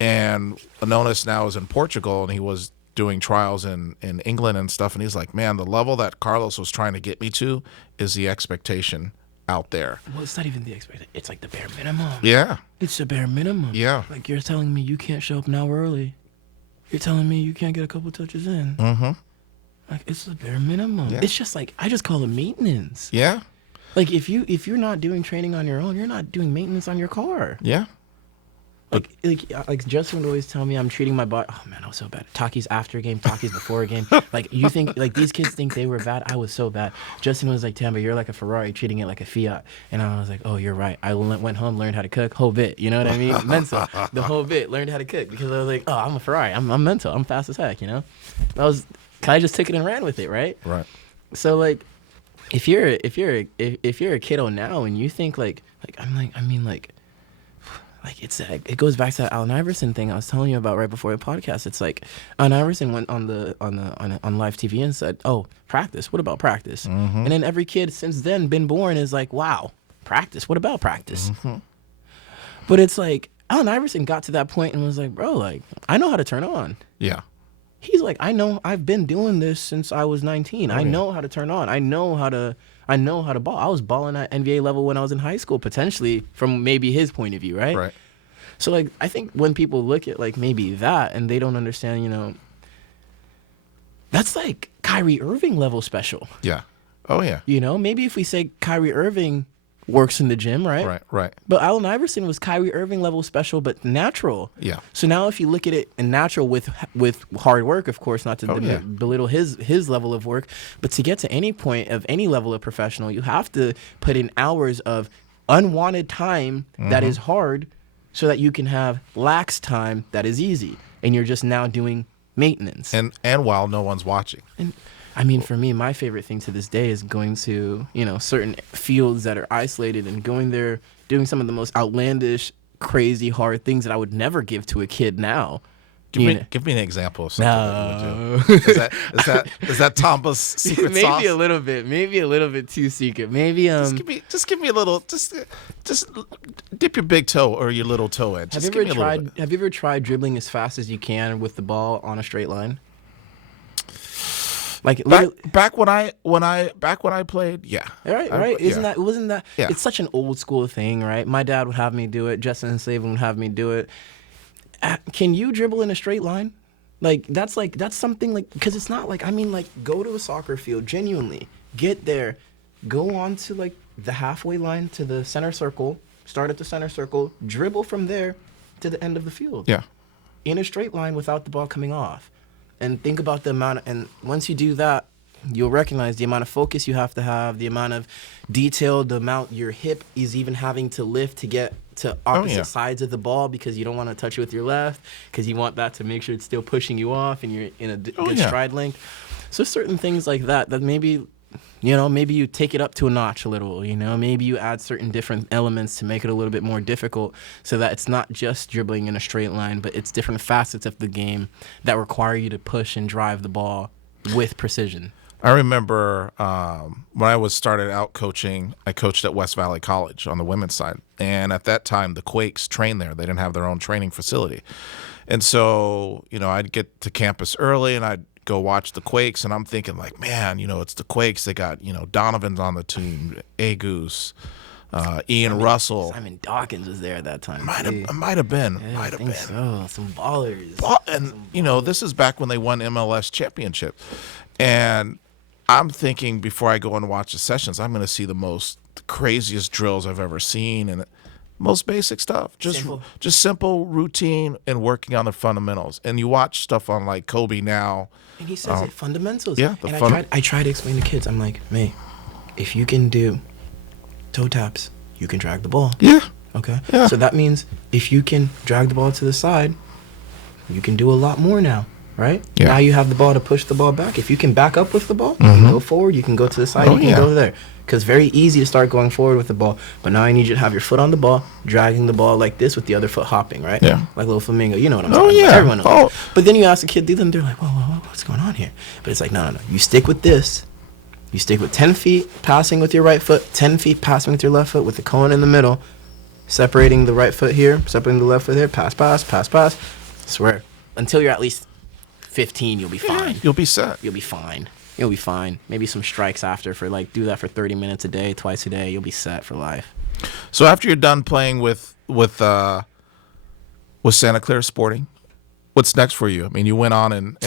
And Anonis now is in Portugal, and he was doing trials in England and stuff. And he's like, man, the level that Carlos was trying to get me to is the expectation out there. Well, it's not even the expectation. It's like the bare minimum. Yeah. It's the bare minimum. Yeah. Like you're telling me you can't show up an hour early. You're telling me you can't get a couple touches in. Mm-hmm. Like it's the bare minimum. Yeah. It's just like I just call it maintenance. Yeah. Like if you're not doing training on your own, you're not doing maintenance on your car. Yeah. Like Justin would always tell me I'm treating my body. Oh man, I was so bad. Talkies after a game, talkies before a game. Like you think like these kids think they were bad. I was so bad. Justin was like, Tamba, you're like a Ferrari treating it like a Fiat. And I was like, oh, you're right. I went home, learned how to cook, whole bit. You know what I mean? Mental, the whole bit. Learned how to cook because I was like, oh, I'm a Ferrari. I'm mental. I'm fast as heck. I just took it and ran with it, right? Right. So like, if you're a kiddo now and you think like it goes back to that Allen Iverson thing I was telling you about right before the podcast. It's like Allen Iverson went on live TV and said, "Oh, practice. What about practice?" Mm-hmm. And then every kid since then been born is like, "Wow, practice. What about practice?" Mm-hmm. But it's like Allen Iverson got to that point and was like, "Bro, like I know how to turn on." Yeah. He's like, "I know. I've been doing this since I was 19. I know how to turn on. I know how to ball. I was balling at NBA level when I was in high school, potentially from maybe his point of view, right? Right. So like I think when people look at like maybe that and they don't understand, that's like Kyrie Irving level special. Yeah. Oh yeah. Maybe if we say Kyrie Irving works in the gym, right? Right. But Allen Iverson was Kyrie Irving level special, but natural. Yeah. So now if you look at it in natural with hard work, of course, not to belittle his level of work, but to get to any point of any level of professional, you have to put in hours of unwanted time that is hard so that you can have lax time that is easy. And you're just now doing maintenance. And while no one's watching. And I mean, for me, my favorite thing to this day is going to, certain fields that are isolated and going there, doing some of the most outlandish, crazy, hard things that I would never give to a kid now. Give me an example of something that you would do. Is that Tomba's secret sauce? Maybe a little bit too secret. Maybe just give me a little. Just dip your big toe or your little toe in. Have you ever tried dribbling as fast as you can with the ball on a straight line? Like literally, Back when I played, yeah. right. Wasn't that? Yeah. It's such an old school thing, right? My dad would have me do it. Justin and Saban would have me do it. Can you dribble in a straight line? That's something like, because it's not like, I mean, like, go to a soccer field, genuinely get there, go on to like the halfway line to the center circle, start at the center circle, dribble from there to the end of the field. Yeah. In a straight line without the ball coming off. And think about the amount and once you do that, you'll recognize the amount of focus you have to have, the amount of detail, the amount your hip is even having to lift to get to opposite sides of the ball, because you don't want to touch it with your left, because you want that to make sure it's still pushing you off and you're in a good stride length. So certain things like that maybe, maybe you take it up to a notch a little, maybe you add certain different elements to make it a little bit more difficult, so that it's not just dribbling in a straight line, but it's different facets of the game that require you to push and drive the ball with precision. I remember when I was started out coaching, I coached at West Valley College on the women's side. And at that time, the Quakes trained there. They didn't have their own training facility. And so, I'd get to campus early and I'd go watch the Quakes. And I'm thinking like, man, it's the Quakes. They got, Donovan's on the team, Goose, Ian Russell. Simon Dawkins was there at that time. Might have been. Yeah, I think so. Some ballers. This is back when they won MLS championship. And I'm thinking before I go and watch the sessions, I'm going to see the craziest drills I've ever seen, and most basic stuff, just simple routine and working on the fundamentals. And you watch stuff on like Kobe now, and he says fundamentals. Yeah, I try to explain to kids. I'm like, May, if you can do toe taps, you can drag the ball. Yeah. Okay. Yeah. So that means if you can drag the ball to the side, you can do a lot more now. Right? Yeah. Now you have the ball to push the ball back. If you can back up with the ball, you can go forward, you can go to the side, you can go there. Because very easy to start going forward with the ball. But now I need you to have your foot on the ball, dragging the ball like this with the other foot hopping, right? Yeah. Like little flamingo. You know what I'm talking about. Everyone knows. But then you ask a kid, they're like, whoa, what's going on here? But it's like, no. You stick with this. You stick with 10 feet passing with your right foot, 10 feet passing with your left foot with the cone in the middle, separating the right foot here, separating the left foot here, pass. Swear. Until you're at least 15, you'll be fine. You'll be set. You'll be fine. Maybe some strikes after for do that for 30 minutes a day, twice a day. You'll be set for life. So after you're done playing with Santa Clara Sporting, what's next for you? I mean, you went on and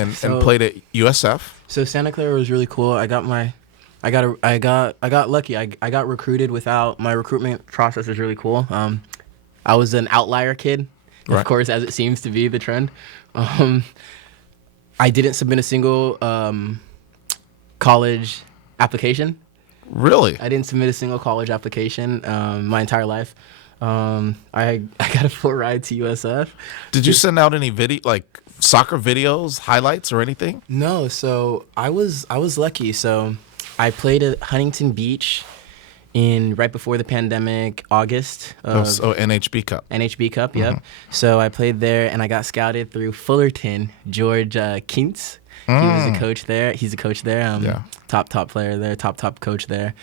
played at USF. So Santa Clara was really cool. I got lucky. I got recruited without, my recruitment process was really cool. I was an outlier kid, of course, as it seems to be the trend. I didn't submit a single college application. Really? I didn't submit a single college application my entire life. I got a full ride to USF. Did you send out any soccer videos, highlights, or anything? No. So I was lucky. So I played at Huntington Beach right before the pandemic, August. NHB Cup. NHB Cup, yep. So I played there, and I got scouted through Fullerton. George Kintz, he was a coach there. He's a coach there. Top player there, top coach there.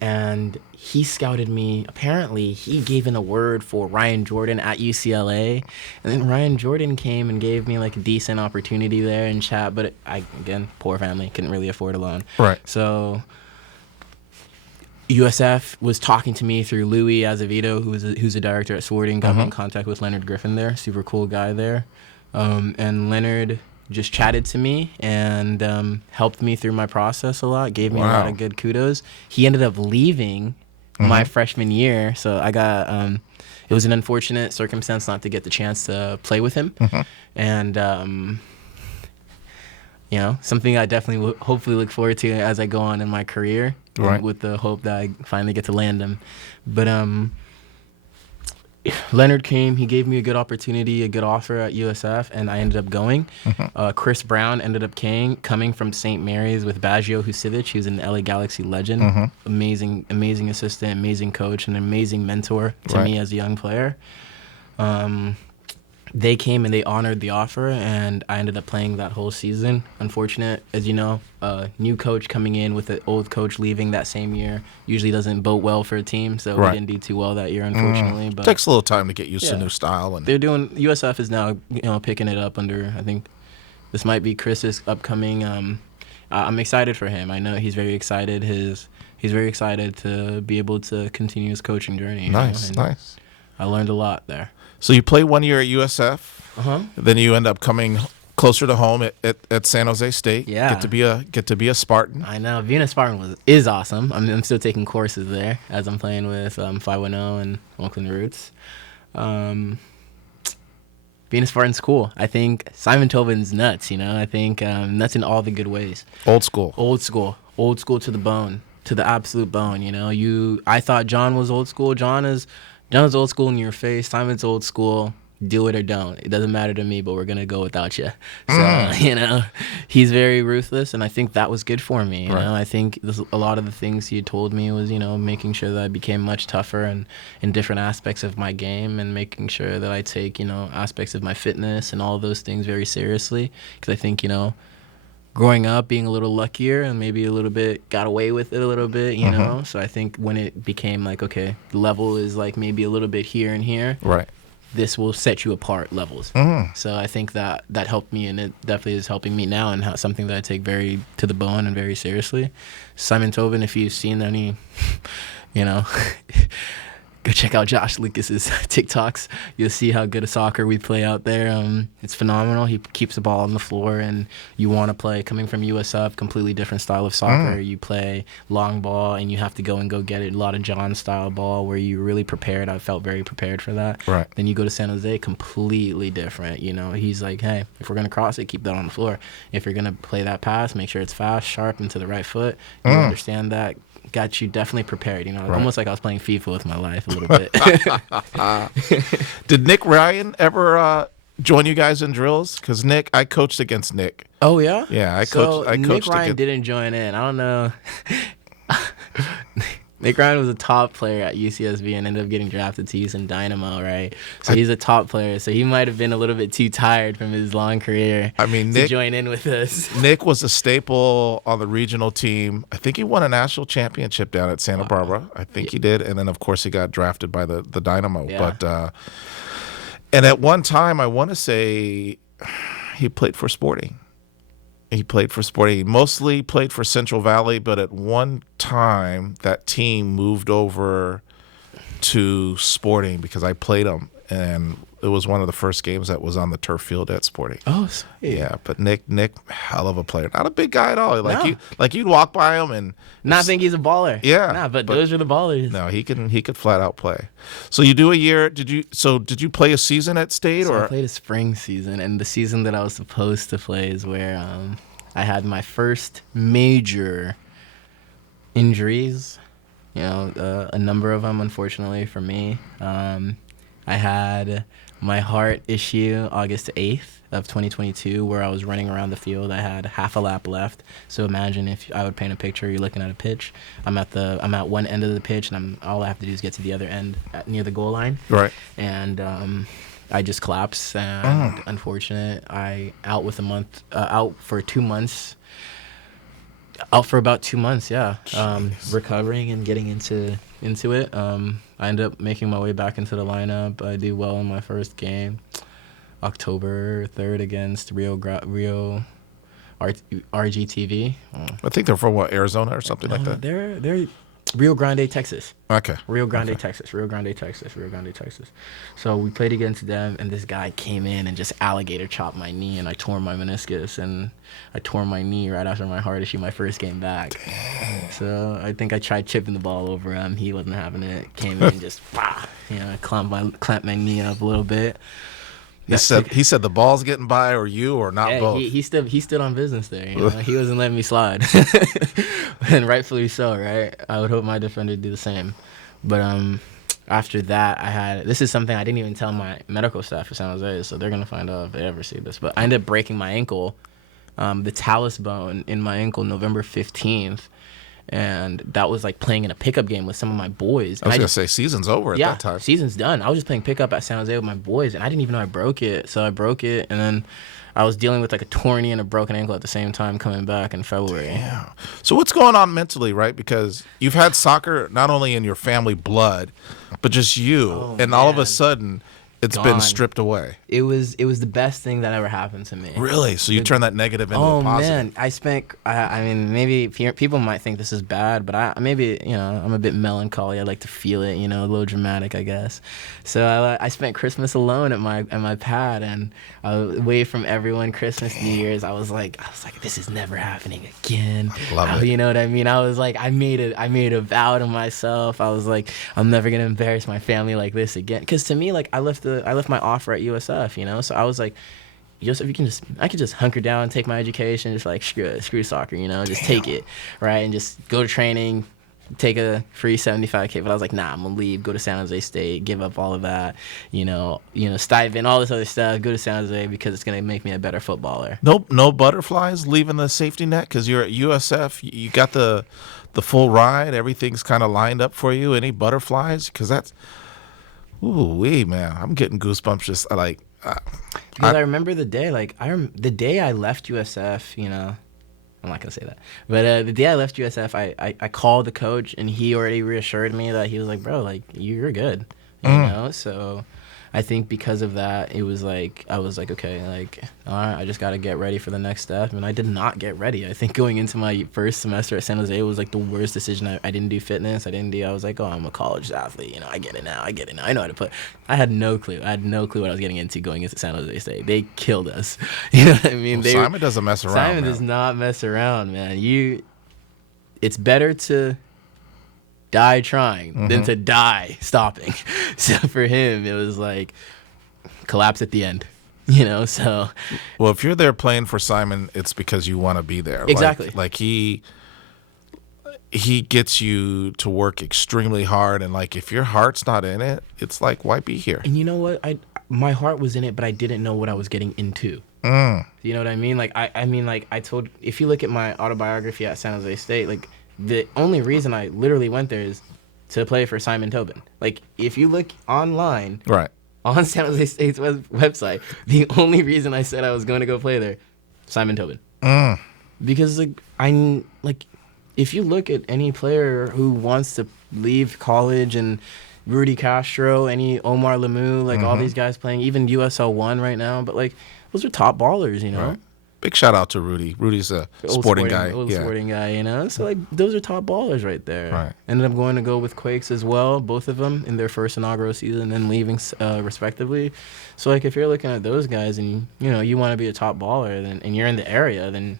And he scouted me. Apparently, he gave an award for Ryan Jordan at UCLA. And then Ryan Jordan came and gave me a decent opportunity there in chat. But again, poor family, couldn't really afford a loan. Right. So USF was talking to me through Louis Azevedo, who's a director at Sporting, got me in contact with Leonard Griffin there, super cool guy there. And Leonard just chatted to me and helped me through my process a lot, gave me a lot of good kudos. He ended up leaving my freshman year, so I got it was an unfortunate circumstance not to get the chance to play with him. And something I definitely hopefully look forward to as I go on in my career, with the hope that I finally get to land him. But Leonard came, he gave me a good opportunity, a good offer at USF, and I ended up going. Chris Brown ended up coming from St. Mary's with Baggio Husivic. He was an LA Galaxy legend. Amazing assistant, amazing coach, and an amazing mentor to me as a young player. They came and they honored the offer, and I ended up playing that whole season. Unfortunate, as you know, new coach coming in with an old coach leaving that same year usually doesn't bode well for a team, so we didn't do too well that year, unfortunately. But takes a little time to get used to new style. And USF is now picking it up under, I think this might be Chris's upcoming I'm excited for him. I know he's very excited. He's very excited to be able to continue his coaching journey. You know? And Nice. I learned a lot there. So you play 1 year at USF. Uh-huh. Then you end up coming closer to home at San Jose State. Yeah. Get to be a Spartan. I know. Being a Spartan is awesome. I'm still taking courses there as I'm playing with 510 and Oakland Roots. Being a Spartan's cool. I think Simon Tobin's nuts, you know. I think nuts in all the good ways. Old school. Old school to the bone, to the absolute bone. You know, I thought John was old school. John's old school in your face. Simon's old school. Do it or don't. It doesn't matter to me, but we're gonna go without you. So you know, he's very ruthless, and I think that was good for me. You know, I think a lot of the things he told me was, you know, making sure that I became much tougher and in different aspects of my game, and making sure that I take, you know, aspects of my fitness and all of those things very seriously. Because I think, you know, growing up, being a little luckier and maybe a little bit got away with it a little bit, you know. So I think when it became like, okay, the level is like maybe a little bit here and here. Right. This will set you apart levels. So I think that helped me, and it definitely is helping me now, and something that I take very to the bone and very seriously. Simon Tobin, if you've seen any, you know, go check out Josh Lucas's TikToks. You'll see how good a soccer we play out there. It's phenomenal. He keeps the ball on the floor, and you want to play. Coming from USF, completely different style of soccer. You play long ball, and you have to go get it. A lot of John style ball where you're really prepared. I felt very prepared for that. Right. Then you go to San Jose, completely different. You know, he's like, hey, if we're gonna cross it, keep that on the floor. If you're gonna play that pass, make sure it's fast, sharp, and to the right foot. You understand that. Got you definitely prepared, you know, almost like I was playing FIFA with my life a little bit. Did Nick Ryan ever join you guys in drills? Because I coached against Nick. Oh yeah, yeah, I so coached. Nick Ryan didn't join in. I don't know. Nick Ryan was a top player at UCSB and ended up getting drafted to Houston Dynamo, right? So he's a top player. So he might have been a little bit too tired from his long career. I mean, to join in with us. Nick was a staple on the regional team. I think he won a national championship down at Santa Barbara. I think he did, and then of course he got drafted by the Dynamo. Yeah. But and at one time, I want to say he played for Sporting. He played for Sporting. He mostly played for Central Valley, but at one time that team moved over to Sporting because I played them, and it was one of the first games that was on the turf field at Sporting. Oh, sweet. Yeah, but Nick, hell of a player. Not a big guy at all. No. You'd walk by him and not think he's a baller. Yeah, Nah, but those are the ballers. No, he could flat out play. So you do a year. Did you play a season at State So or? I played a spring season, and the season that I was supposed to play is where I had my first major injuries. You know, a number of them, unfortunately for me. I had my heart issue August 8th of 2022, where I was running around the field. I had half a lap left. So imagine if I would paint a picture. You're looking at a pitch. I'm at one end of the pitch, and all I have to do is get to the other end near the goal line. Right. And I just collapsed, and unfortunate. I out for 2 months. Out for about 2 months, yeah. Recovering and getting into it. I ended up making my way back into the lineup. I did well in my first game, October 3rd against Rio RGTV. I think they're from Arizona or something like that. They're Rio Grande, Texas. Okay. Rio Grande, Texas. So we played against them, and this guy came in and just alligator chopped my knee, and I tore my meniscus, and I tore my knee right after my heart issue, my first game back. Damn. So I think I tried chipping the ball over him. He wasn't having it. Came in and just, clamped my knee up a little bit. He said the ball's getting by, or you, or not both. He stood on business there. You know? He wasn't letting me slide, and rightfully so, right? I would hope my defender would do the same. But after that, this is something I didn't even tell my medical staff at San Jose, so they're gonna find out if they ever see this. But I ended up breaking my ankle, the talus bone in my ankle, November 15th. And that was like playing in a pickup game with some of my boys. I was going to say, season's over at that time. Yeah, season's done. I was just playing pickup at San Jose with my boys, and I didn't even know I broke it. So I broke it, and then I was dealing with like a torn knee and a broken ankle at the same time coming back in February. Yeah. So what's going on mentally, right? Because you've had soccer not only in your family blood, but just you. All of a sudden, it's been stripped away. it was the best thing that ever happened to me. Really? So you turn that negative into Oh a positive? man, I mean, maybe people might think this is bad, but maybe I'm a bit melancholy. I like to feel it, a little dramatic, I guess. So I spent Christmas alone at my pad, and away from everyone. Christmas, New Year's, I was like, this is never happening again. I love it. You know what I mean? I was like, I made a vow to myself. I was like, I'm never gonna embarrass my family like this again. Because to me, like I left my offer at USF, so I was like, Joseph, I could just hunker down and take my education, just like screw soccer, just take it, right, and just go to training, take a free 75K. But I was like, nah, I'm gonna leave, go to San Jose State, give up all of that, stipend, all this other stuff, go to San Jose because it's gonna make me a better footballer. No butterflies leaving the safety net because you're at USF. You got the full ride. Everything's kind of lined up for you. Any butterflies? Because that's, man, I'm getting goosebumps just like. Because I remember the day, the day I left USF, I'm not gonna say that, but the day I left USF, I called the coach and he already reassured me that he was like, bro, like you're good, So I think because of that, it was like I was like, okay, like all right, I just got to get ready for the next step, and I did not get ready. I think going into my first semester at San Jose was like the worst decision. I didn't do fitness. I was like, oh, I'm a college athlete, I get it now. I know how to put. I had no clue. I had no clue what I was getting into going into San Jose State. They killed us. You know what I mean? Well, Simon doesn't mess around. Simon does not mess around, man. It's better to die trying than to die stopping. So for him, it was like collapse at the end, so. Well, if you're there playing for Simon, it's because you want to be there. Exactly. Like he gets you to work extremely hard, and like if your heart's not in it, it's like, why be here? And you know what? My heart was in it, but I didn't know what I was getting into. You know what I mean? Like I told, if you look at my autobiography at San Jose State, like the only reason I literally went there is to play for Simon Tobin. Like if you look online, right, on San Jose State's website, the only reason I said I was going to go play there, Simon Tobin. Because if you look at any player who wants to leave college, and Rudy Castro, any Omar Lamu, all these guys playing, even USL 1 right now, but those are top ballers, Right. Big shout out to Rudy. Rudy's a sporting guy. Sporting guy, So those are top ballers right there. Right. Ended up going to go with Quakes as well, both of them in their first inaugural season and leaving respectively. So if you're looking at those guys and you want to be a top baller, and you're in the area, then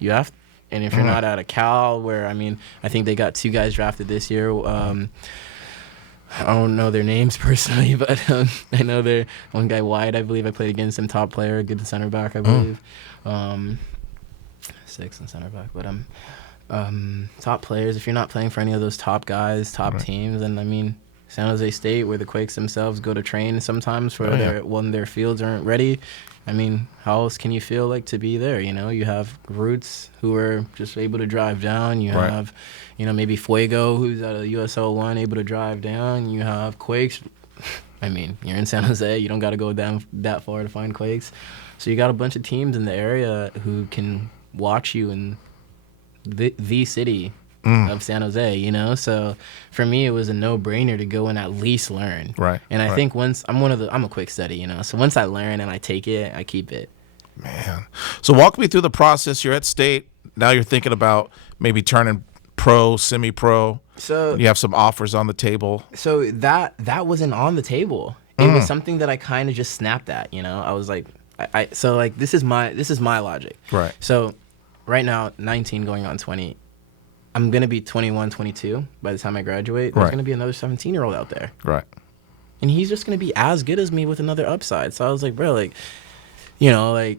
you have. And if you're not out of Cal, where I think they got 2 guys drafted this year. I don't know their names personally, but I know they're one guy, White, I believe I played against him, top player, good center back, I believe. 6 and center back, but top players. If you're not playing for any of those top guys, top teams, then San Jose State, where the Quakes themselves go to train sometimes for when their fields aren't ready. How else can you feel like to be there? You have Roots who are just able to drive down. You have, maybe Fuego who's out of USL 1 able to drive down. You have Quakes. You're in San Jose. You don't got to go down that far to find Quakes. So you got a bunch of teams in the area who can watch you in the city of San Jose, So for me, it was a no-brainer to go and at least learn. Right. And I think once I'm a quick study, So once I learn and I take it, I keep it. Man. So walk me through the process. You're at State. Now you're thinking about maybe turning pro, semi-pro. So you have some offers on the table. So that wasn't on the table. It was something that I kind of just snapped at, I was like, this is my logic. Right. So right now, 19 going on 20. I'm going to be 21, 22 by the time I graduate. There's going to be another 17-year-old out there. Right. And he's just going to be as good as me with another upside. So I was like, bro, I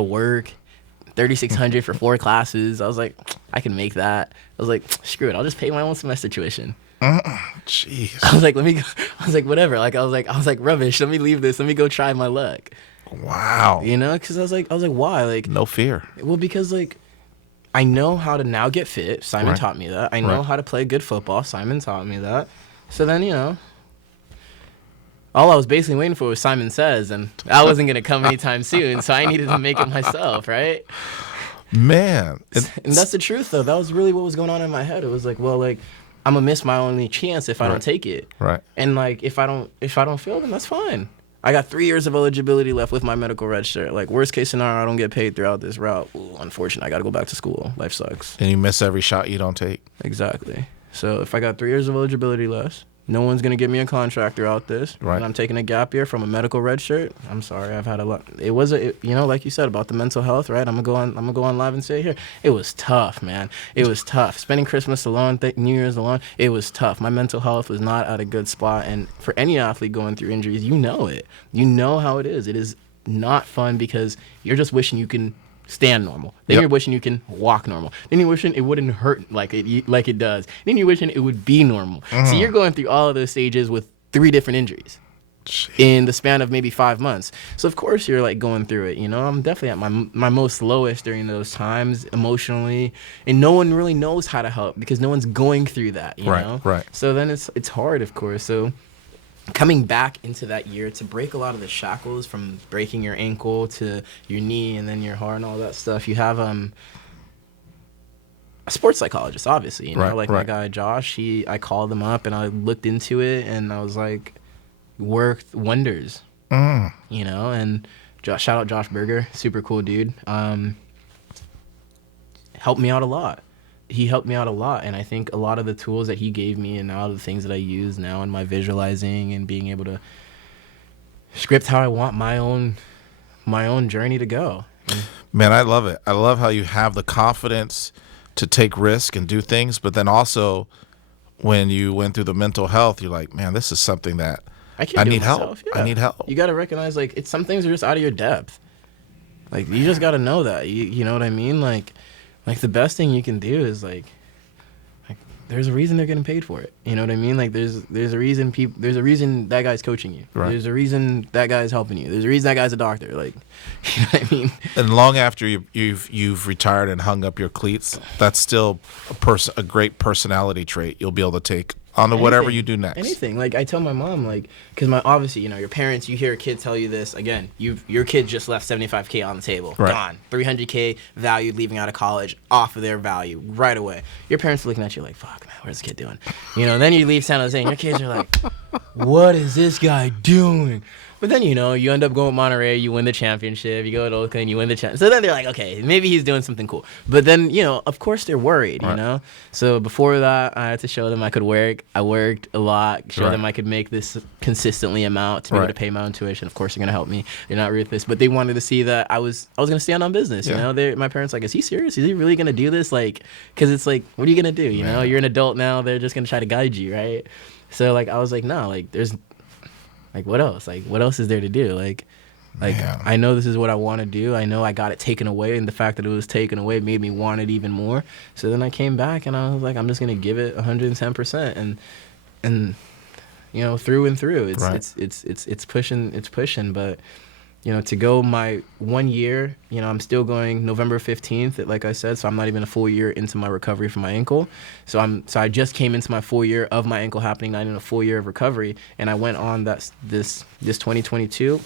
work 3,600 for 4 classes. I was like, I can make that. I was like, screw it. I'll just pay my own semester tuition. Jeez. I was like, whatever. I was like, rubbish. Let me leave this. Let me go try my luck. Wow. Because I was like, why? No fear. Well, because I know how to now get fit. Simon taught me that. I know how to play good football. Simon taught me that. So then, all I was basically waiting for was Simon Says, and that wasn't going to come anytime soon, so I needed to make it myself, right? Man. And that's the truth, though. That was really what was going on in my head. It was like, well, I'm going to miss my only chance if I don't take it. Right. And, if I don't fail, then that's fine. I got 3 years of eligibility left with my medical red shirt. Like, worst case scenario, I don't get paid throughout this route. Ooh, unfortunate. I got to go back to school. Life sucks. And you miss every shot you don't take. Exactly. So if I got 3 years of eligibility left, no one's going to give me a contract throughout this. Right. And I'm taking a gap year from a medical red shirt. I'm sorry. I've had a lot. It was, like you said about the mental health, right? I'm going to go on live and say it here. It was tough, man. It was tough. Spending Christmas alone, New Year's alone, it was tough. My mental health was not at a good spot. And for any athlete going through injuries, you know it. You know how it is. It is not fun because you're just wishing you can stand normal. Then you're wishing you can walk normal. Then you're wishing it wouldn't hurt like it does. Then you're wishing it would be normal. So you're going through all of those stages with 3 different injuries in the span of maybe 5 months. So of course you're like going through it. I'm definitely at my most lowest during those times emotionally, and no one really knows how to help because no one's going through that. You know? Right. So then it's hard, of course. So coming back into that year to break a lot of the shackles from breaking your ankle to your knee and then your heart and all that stuff, you have a sports psychologist, obviously, my guy Josh. I called him up and I looked into it and I was like, worked wonders. And shout out Josh Berger, super cool dude. Helped me out a lot. He helped me out a lot, and I think a lot of the tools that he gave me and all the things that I use now in my visualizing and being able to script how I want my own journey to go. Man, I love it. I love how you have the confidence to take risk and do things, but then also when you went through the mental health, you're like, man, this is something that I need help. Yeah. I need help. You got to recognize, like, some things are just out of your depth. Like, you just got to know that. You know what I mean? Like the best thing you can do is like there's a reason they're getting paid for it. You know what I mean? Like there's a reason there's a reason that guy's coaching you. Right. There's a reason that guy's helping you. There's a reason that guy's a doctor. Like, you know what I mean? And long after you've retired and hung up your cleats, that's still a great personality trait you'll be able to take on to whatever you do next. Anything. Like, I tell my mom, like, because obviously, your parents, you hear a kid tell you this, again, your kid just left $75K on the table. Right. Gone. $300K valued leaving out of college off of their value right away. Your parents are looking at you like, fuck, man, where's the kid doing? Then you leave San Jose and your kids are like, what is this guy doing? But then, you end up going with Monterey, you win the championship, you go to Oakland, you win the championship. So then they're like, okay, maybe he's doing something cool. But then, of course they're worried, So before that, I had to show them I could work. I worked a lot, show them I could make this consistently amount to be able to pay my own tuition. Of course, they're going to help me. They're not ruthless. But they wanted to see that I was going to stand on business, My parents like, is he serious? Is he really going to do this? Like, because it's like, what are you going to do? You're an adult now. They're just going to try to guide you, right? So, like, I was like, no, like, there's... Like, what else? Like, what else is there to do? Like, I know this is what I want to do. I know I got it taken away, and the fact that it was taken away made me want it even more. So then I came back, and I was like, I'm just gonna give it 110%, and through and through, it's pushing, but. To go my 1 year, I'm still going November 15th, like I said, so I'm not even a full year into my recovery from my ankle. So I just came into my full year of my ankle happening, not even a full year of recovery, and I went on this 2022.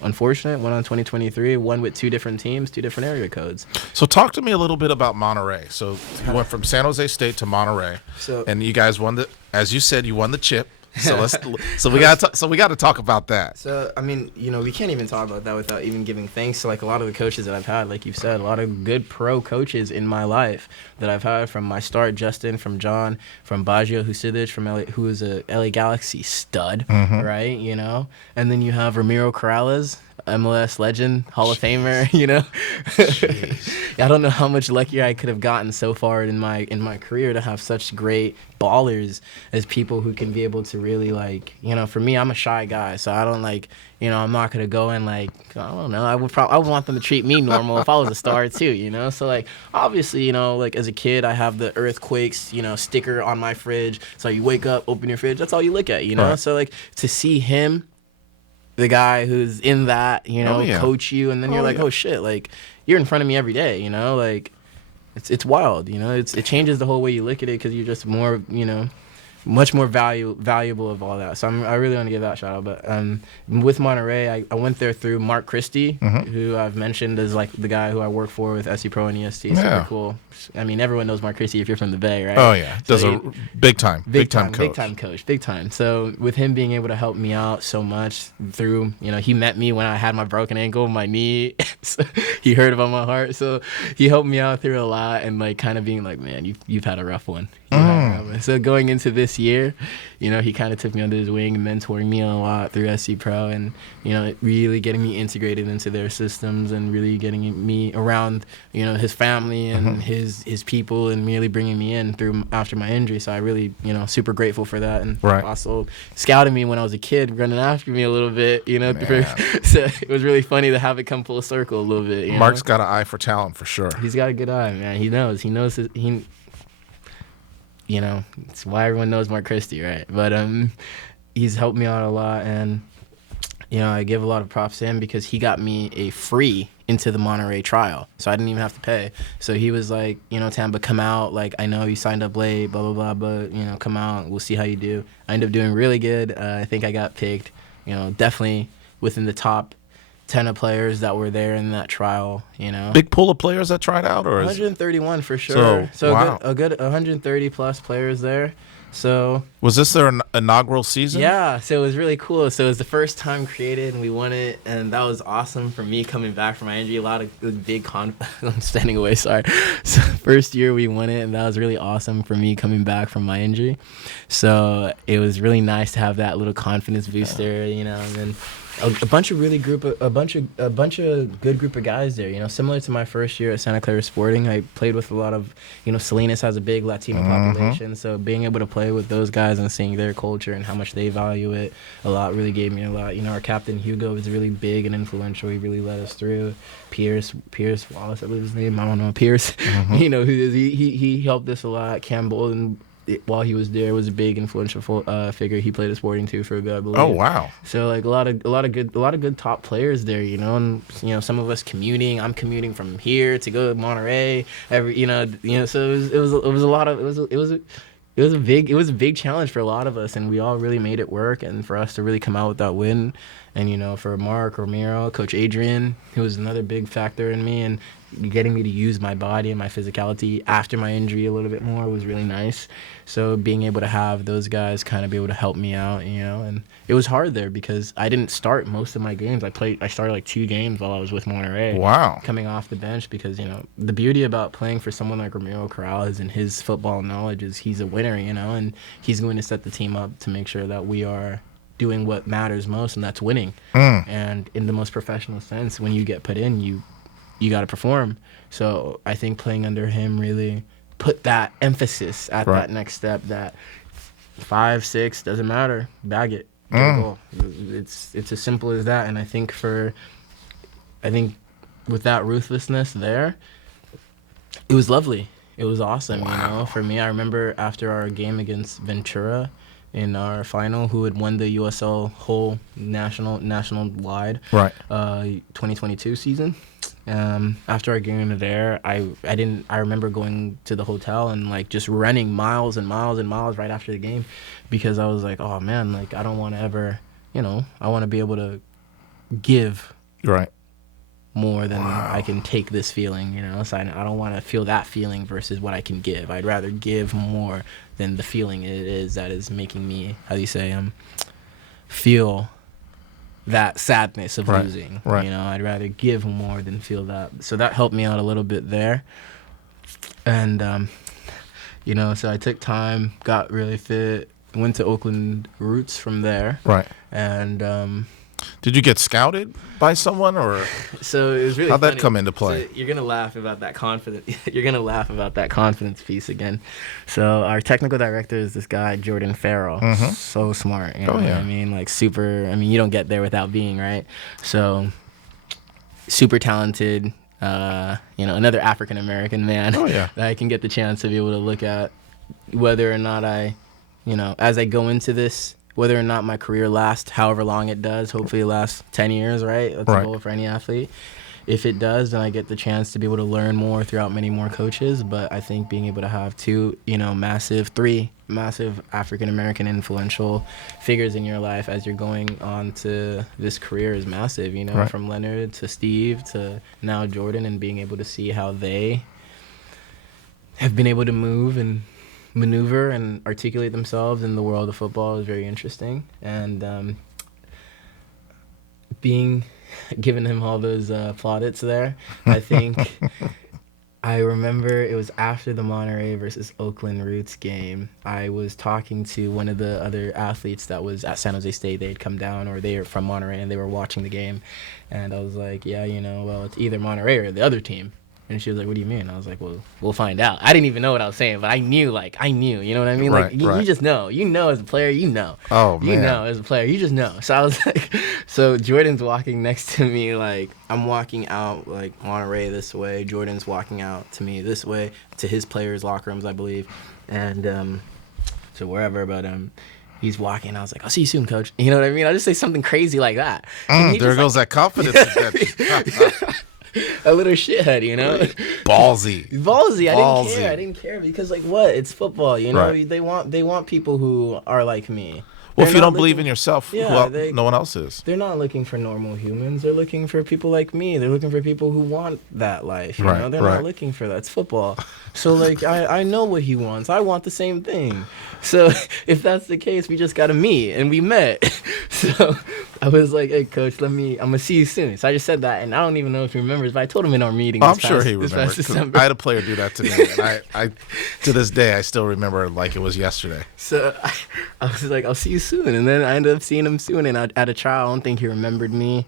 Unfortunate, went on 2023, one with 2 different teams, 2 different area codes. So talk to me a little bit about Monterey. So you went from San Jose State to Monterey, and you guys won as you said, you won the chip. So we got to talk about that. So I mean, we can't even talk about that without even giving thanks to like a lot of the coaches that I've had. Like you've said, a lot of good pro coaches in my life that I've had, from my start, Justin, from John, from Baggio Husidic, from LA, who is a LA Galaxy stud, right? And then you have Ramiro Corrales, MLS legend, Hall of Famer, I don't know how much luckier I could have gotten so far in my career to have such great ballers as people who can be able to really, like, for me, I'm a shy guy, so I don't like, I'm not going to go and, like, I don't know, I would want them to treat me normal if I was a star too, so, like, obviously, like, as a kid, I have the earthquakes, sticker on my fridge, so you wake up, open your fridge, that's all you look at, Right. So, like, to see him, the guy who's in that, coach you, and then you're like, oh shit, like, you're in front of me every day, like, it's wild, it changes the whole way you look at it, because you're just more, much more valuable of all that. So I really want to give that a shout out. But with Monterey, I went there through Mark Christie, who I've mentioned as like the guy who I work for with SC Pro and EST. Super cool. I mean, everyone knows Mark Christie if you're from the Bay, right? Oh yeah, does a big time coach. Big time. So with him being able to help me out so much through, he met me when I had my broken ankle, my knee. So he heard about my heart, so he helped me out through a lot, and like kind of being like, man, you've had a rough one. So going into this year, he kind of took me under his wing, mentoring me a lot through SC Pro, and really getting me integrated into their systems, and really getting me around his family and his people, and really bringing me in through after my injury. So I really super grateful for that, and also scouting me when I was a kid, running after me a little bit. So it was really funny to have it come full circle a little bit. Mark's got an eye for talent for sure. He's got a good eye, man. He knows it's why everyone knows Mark Christie, right? But he's helped me out a lot, and I give a lot of props to him because he got me a free into the Monterey trial, so I didn't even have to pay. So he was like, Tomba, come out. Like, I know you signed up late, blah blah blah, but come out. We'll see how you do. I ended up doing really good. I think I got picked, definitely within the top 10 of players that were there in that trial. Big pool of players that tried out, or 131 for sure. So wow. a good 130 plus players there. So was this their inaugural season? Yeah, so it was really cool. So it was the first time created, and we won it, and that was awesome for me coming back from my injury. A lot of big I'm standing away, sorry. So first year we won it, and that was really awesome for me coming back from my injury. So it was really nice to have that little confidence booster, and then a bunch of good group of guys there. Similar to my first year at Santa Clara Sporting, I played with a lot of, Salinas has a big Latino population, so being able to play with those guys and seeing their culture and how much they value it a lot really gave me a lot. Our captain Hugo is really big and influential. He really led us through. Pierce Wallace, I believe his name. I don't know, Pierce. He helped us a lot. Cam Bolden, while he was there, was a big influential figure. He played at Sporting too for a bit, I believe. Oh wow! So like a lot of good top players there, and some of us commuting. I'm commuting from here to go to Monterey every, So it was a big challenge for a lot of us, and we all really made it work. And for us to really come out with that win, and for Mark Romero, Coach Adrian, who was another big factor in me, and getting me to use my body and my physicality after my injury a little bit more was really nice. So being able to have those guys kind of be able to help me out, and it was hard there because I didn't start most of my games. I started like 2 games while I was with Monterey. Wow. Coming off the bench because, the beauty about playing for someone like Ramiro Corrales and his football knowledge is he's a winner, and he's going to set the team up to make sure that we are doing what matters most, and that's winning. And in the most professional sense, when you get put in, you got to perform. So I think playing under him really put that emphasis at that next step, that 5, 6, doesn't matter, bag it, get a goal. It's as simple as that. And I think with that ruthlessness there, it was lovely. It was awesome. Wow. For me, I remember after our game against Ventura in our final, who had won the USL whole national-wide 2022 season. After our game there, I remember going to the hotel and like just running miles and miles and miles right after the game, because I was like, oh man, like I don't want to ever, I want to be able to give more than I can take this feeling, so I don't want to feel that feeling versus what I can give. I'd rather give more than the feeling it is that is making me, feel that sadness of losing. I'd rather give more than feel that. So that helped me out a little bit there. And so I took time, got really fit, went to Oakland Roots from there. And did you get scouted by someone, or so it was really how'd funny. that come into play? So you're gonna laugh about that confidence. You're gonna laugh about that confidence piece again. So our technical director is this guy Jordan Farrell. So smart. What I mean? Like super. I mean, you don't get there without being, right. So super talented. Another African American man that I can get the chance to be able to look at whether or not as I go into this, whether or not my career lasts however long it does. Hopefully it lasts 10 years, right? That's a goal for any athlete. If it does, then I get the chance to be able to learn more throughout many more coaches. But I think being able to have 2, massive 3 massive African American influential figures in your life as you're going on to this career is massive, you know, Right. from Leonard to Steve to now Jordan, and being able to see how they have been able to move and maneuver and articulate themselves in the world of football is very interesting. And being giving him all those plaudits there, I think I remember it was after the Monterey versus Oakland Roots game. I was talking to one of the other athletes that was at San Jose State. They had come down, or they were from Monterey, and they were watching the game. And I was like, yeah, you know, well, it's either Monterey or the other team. And she was like, what do you mean? I was like, well, we'll find out. I didn't even know what I was saying, but I knew, you know what I mean? Right, Like, you just know. You know as a player, you know. Oh, You man. know as a player, you just know. So I was like, so Jordan's walking next to me, like, I'm walking out, like, Monterey this way. Jordan's walking out to me this way, to his players' locker rooms, I believe. And so wherever, but he's walking. I was like, I'll see you soon, coach. You know what I mean? I'll just say something crazy like that. And he There just, goes that confidence. a little shithead, you know? Ballsy. Ballsy. Ballsy. I didn't care because, like, what? It's football, you know? Right. They want people who are like me. Well, They're if you not don't believe looking- in yourself, Yeah, no one else is. They're not looking for normal humans. They're looking for people like me. They're looking for people who want that life. You Right, know, they're right. not looking for that. It's football. So, like, I know what he wants. I want the same thing. So if that's the case, we just got to meet, and we met. So I was like, hey, coach, I'm gonna see you soon. So I just said that, and I don't even know if he remembers, but I told him in our meeting. I'm sure he this remembers. past 'Cause December. I had a player do that to me, and I to this day I still remember it like it was yesterday. So I was like, I'll see you soon. And then I ended up seeing him soon. And at a trial, I don't think he remembered me.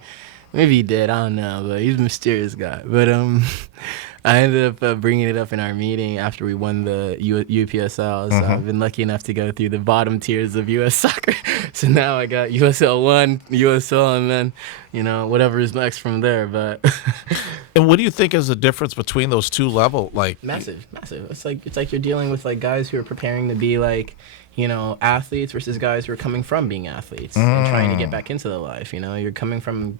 Maybe he did. I don't know. But he's a mysterious guy. But I ended up bringing it up in our meeting after we won the UPSL. So I've been lucky enough to go through the bottom tiers of U.S. soccer. So now I got USL 1, USL, and then, you know, whatever is next from there. But And what do you think is the difference between those two levels? Like, massive. It's like you're dealing with, like, guys who are preparing to be, like, you know, athletes versus guys who are coming from being athletes and trying to get back into the life. You know, you're coming from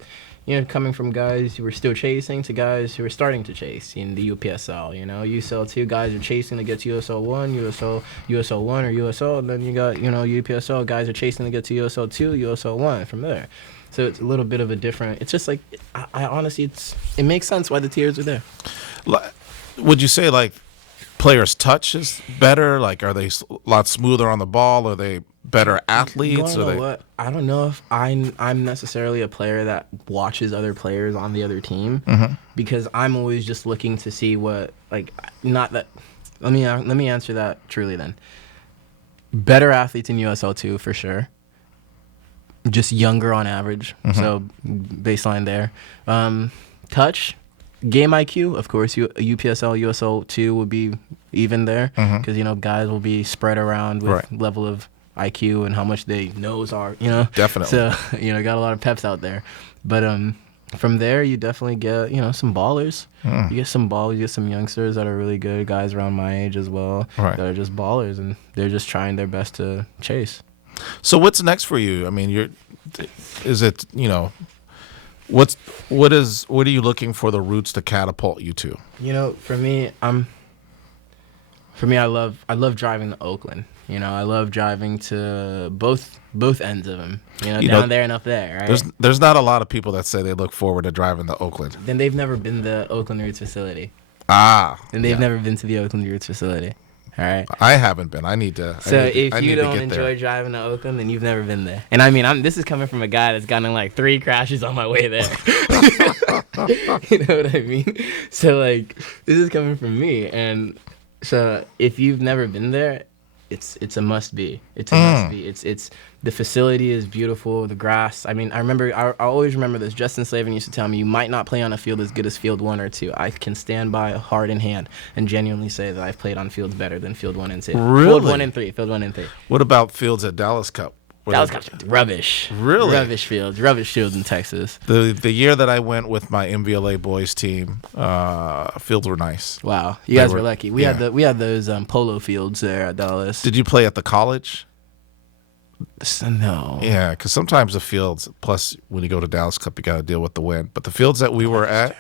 guys who are still chasing to guys who are starting to chase in the UPSL. You know, USL 2 guys are chasing to get to USL 1, USL 1 or USL, and then you got, you know, UPSL guys are chasing to get to USL 2, USL 1 from there. So it's a little bit of a different. It's just like I honestly, it makes sense why the tiers are there. would you say like players' touch is better? Like, are they a lot smoother on the ball? Are they better athletes? You wanna Are know they? what? I don't know if I'm necessarily a player that watches other players on the other team because I'm always just looking to see what, like, not that. Let me answer that truly then. Better athletes in USL 2 for sure. Just younger on average, so baseline there. Touch, game IQ, of course. UPSL, USL 2 would be even there because you know guys will be spread around with level of IQ and how much they knows are, you know. Definitely. So you know, got a lot of peps out there, but from there you definitely get, you know, some ballers. You get some balls. You get some youngsters that are really good, guys around my age as well, that are just ballers and they're just trying their best to chase. So what's next for you? I mean, is it, you know, what are you looking for the Roots to catapult you to? You know, for me, I love driving to Oakland. You know, I love driving to both ends of them. You know, down there and up there, right? There's not a lot of people that say they look forward to driving to Oakland. Then they've never been to the Oakland Roots facility. Ah. And they've never been to the Oakland Roots facility. All right. I haven't been. I need to. So if I you need to don't get enjoy there. driving to Oakland, then you've never been there. And I mean, this is coming from a guy that's gotten in like 3 crashes on my way there. You know what I mean? So like, this is coming from me. And so if you've never been there, it's a must be. It's a must be. It's the facility is beautiful. The grass. I mean, I always remember this. Justin Slavin used to tell me, you might not play on a field as good as Field 1 or 2. I can stand by heart in hand and genuinely say that I've played on fields better than Field 1 and 2. Really? Field 1 and 3. Field 1 and 3. What about fields at Dallas Cup? That was rubbish. Really? Rubbish fields in Texas. The year that I went with my MVLA boys team, fields were nice. Wow, you guys were- were lucky. We had those polo fields there at Dallas. Did you play at the college? No. Yeah, because sometimes the fields, plus when you go to Dallas Cup, you got to deal with the wind. But the fields that we were at,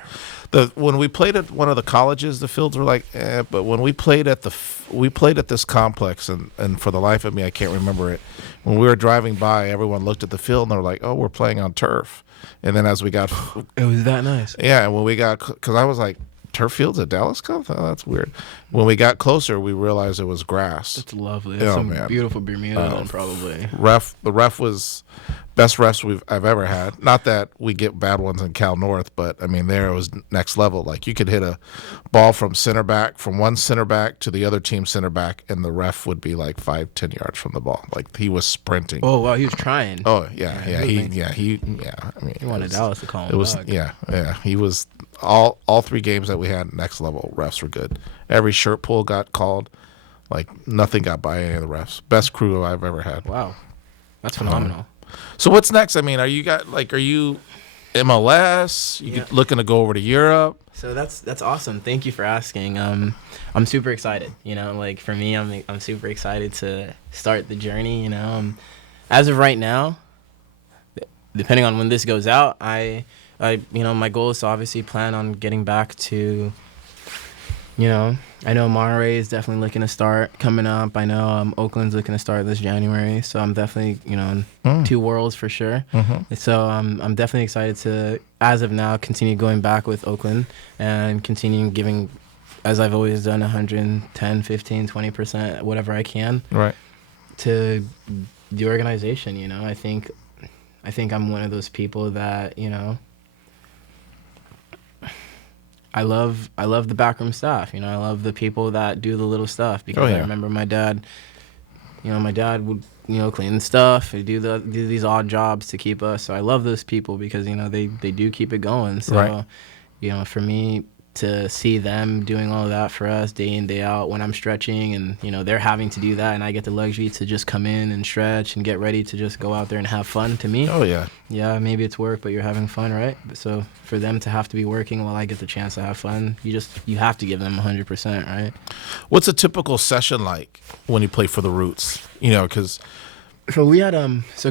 When we played at one of the colleges, the fields were like, but when we played at we played at this complex, and for the life of me, I can't remember it. When we were driving by, everyone looked at the field and they were like, "Oh, we're playing on turf." And then as we got, It was that nice. yeah, and when we got, because I was like, turf fields at Dallas Cup? Oh, that's weird. When we got closer, we realized it was grass. It's lovely. It's some beautiful Bermuda, probably. The ref was best refs I've ever had. Not that we get bad ones in Cal North, but I mean there it was next level. Like you could hit a ball from one center back to the other team center back, and the ref would be like 5-10 yards from the ball. Like he was sprinting. Oh wow, he was trying. Oh yeah. I mean, he wanted Dallas to call him. It was back. yeah. He was all 3 games that we had next level. Refs were good. Every shirt pull got called. Like nothing got by any of the refs. Best crew I've ever had. Wow, that's phenomenal. So what's next? I mean, are you MLS? You looking to go over to Europe? So that's awesome. Thank you for asking. I'm super excited. You know, like for me, I'm super excited to start the journey. You know, as of right now, depending on when this goes out, I my goal is to obviously plan on getting back to. You know, I know Monterey is definitely looking to start coming up. I know Oakland's looking to start this January. So I'm definitely, in 2 worlds for sure. Mm-hmm. So I'm definitely excited to, as of now, continue going back with Oakland and continue giving, as I've always done, 110, 15, 20%, whatever I can. Right. To the organization, I think I'm one of those people that, I love the backroom staff. I love the people that do the little stuff because I remember my dad. My dad would clean the stuff, do these odd jobs to keep us. So I love those people because they do keep it going. So for me to see them doing all of that for us day in day out when I'm stretching and they're having to do that and I get the luxury to just come in and stretch and get ready to just go out there and have fun. To me, maybe it's work, but you're having fun, right? So for them to have to be working while I get the chance to have fun, you have to give them 100%, right? What's a typical session like when you play for the Roots? Because so we had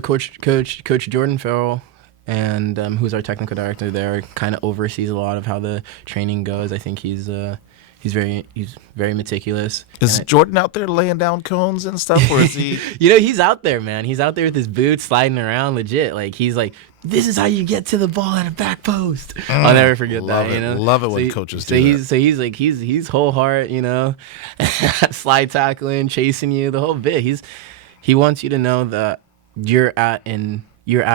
Coach Jordan Farrell. And who's our technical director there, kind of oversees a lot of how the training goes. I think he's very meticulous. Is Jordan out there laying down cones and stuff, or is he? He's out there, man. He's out there with his boots sliding around, legit. Like he's like, this is how you get to the ball at a back post. I'll never forget that. Love it when coaches do that. So he's whole heart, slide tackling, chasing you, the whole bit. He wants you to know that you're at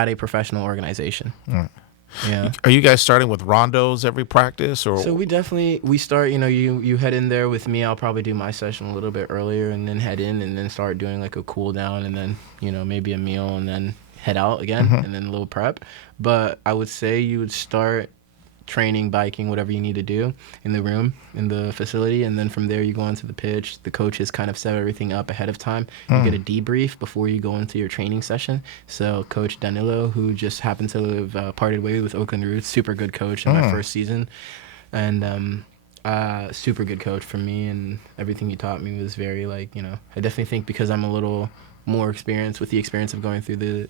a professional organization. Right. Yeah. Are you guys starting with rondos every practice, or? So we start. You head in there with me. I'll probably do my session a little bit earlier, and then head in, and then start doing like a cool down, and then maybe a meal, and then head out again, and then a little prep. But I would say you would start training, biking, whatever you need to do in the room, in the facility, and then from there you go onto the pitch. The coaches kind of set everything up ahead of time. You get a debrief before you go into your training session. So Coach Danilo, who just happened to have parted ways with Oakland Roots, super good coach in my first season, and super good coach for me, and everything he taught me was very I definitely think because I'm a little more experienced with the experience of going through the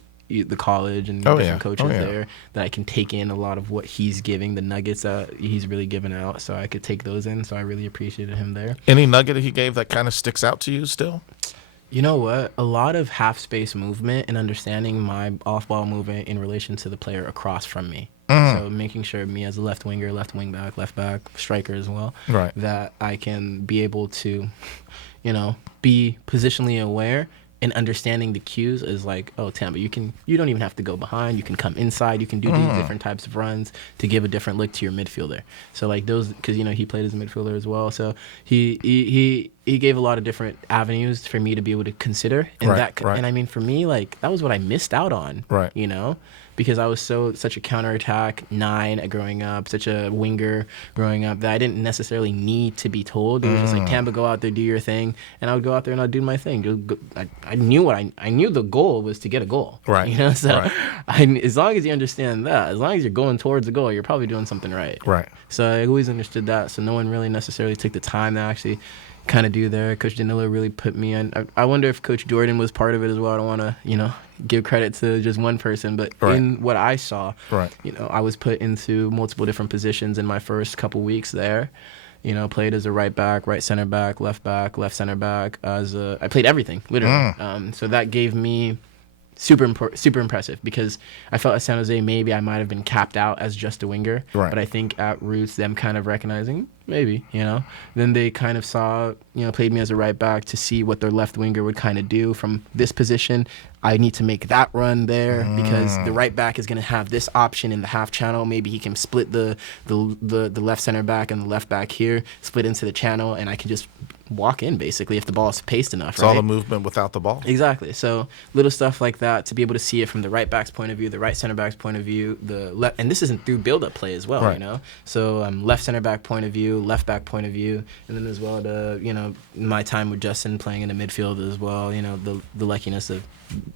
college and different coaches there, that I can take in a lot of what he's giving, the nuggets that he's really giving out, so I could take those in. So I really appreciated him there. Any nugget he gave that kind of sticks out to you still? You know what? A lot of half space movement and understanding my off ball movement in relation to the player across from me. So making sure me as a left winger, left wing back, left back, striker as well, that I can be able to, be positionally aware. And understanding the cues is like, oh, Tomba, you don't even have to go behind. You can come inside. You can do these different types of runs to give a different look to your midfielder. So like those, because he played as a midfielder as well. So he gave a lot of different avenues for me to be able to consider. And and I mean, for me, like that was what I missed out on. Right. Because I was such a counterattack 9 growing up, such a winger growing up, that I didn't necessarily need to be told. It was just like, Tomba, go out there, do your thing, and I would go out there and I'd do my thing. I knew the goal was to get a goal. Right. So as long as you understand that, as long as you're going towards the goal, you're probably doing something right. Right. So I always understood that. So no one really necessarily took the time to actually kind of do there. Coach Danilo really put me in. I wonder if Coach Jordan was part of it as well. I don't want to, give credit to just one person, but in what I saw, I was put into multiple different positions in my first couple weeks there. Played as a right back, right center back, left center back. I played everything, literally. So that gave me super impressive, because I felt at San Jose maybe I might have been capped out as just a winger. But I think at Roots, them kind of recognizing maybe, then they kind of saw, played me as a right back to see what their left winger would kind of do from this position. I need to make that run there because the right back is going to have this option in the half channel. Maybe he can split the left center back and the left back here, split into the channel, and I can just walk in basically if the ball is paced enough. It's all the movement without the ball. Exactly. So little stuff like that, to be able to see it from the right back's point of view, the right center back's point of view, and this isn't through build-up play as well, So left center back point of view, left back point of view, and then as well my time with Justin playing in the midfield as well. The luckiness of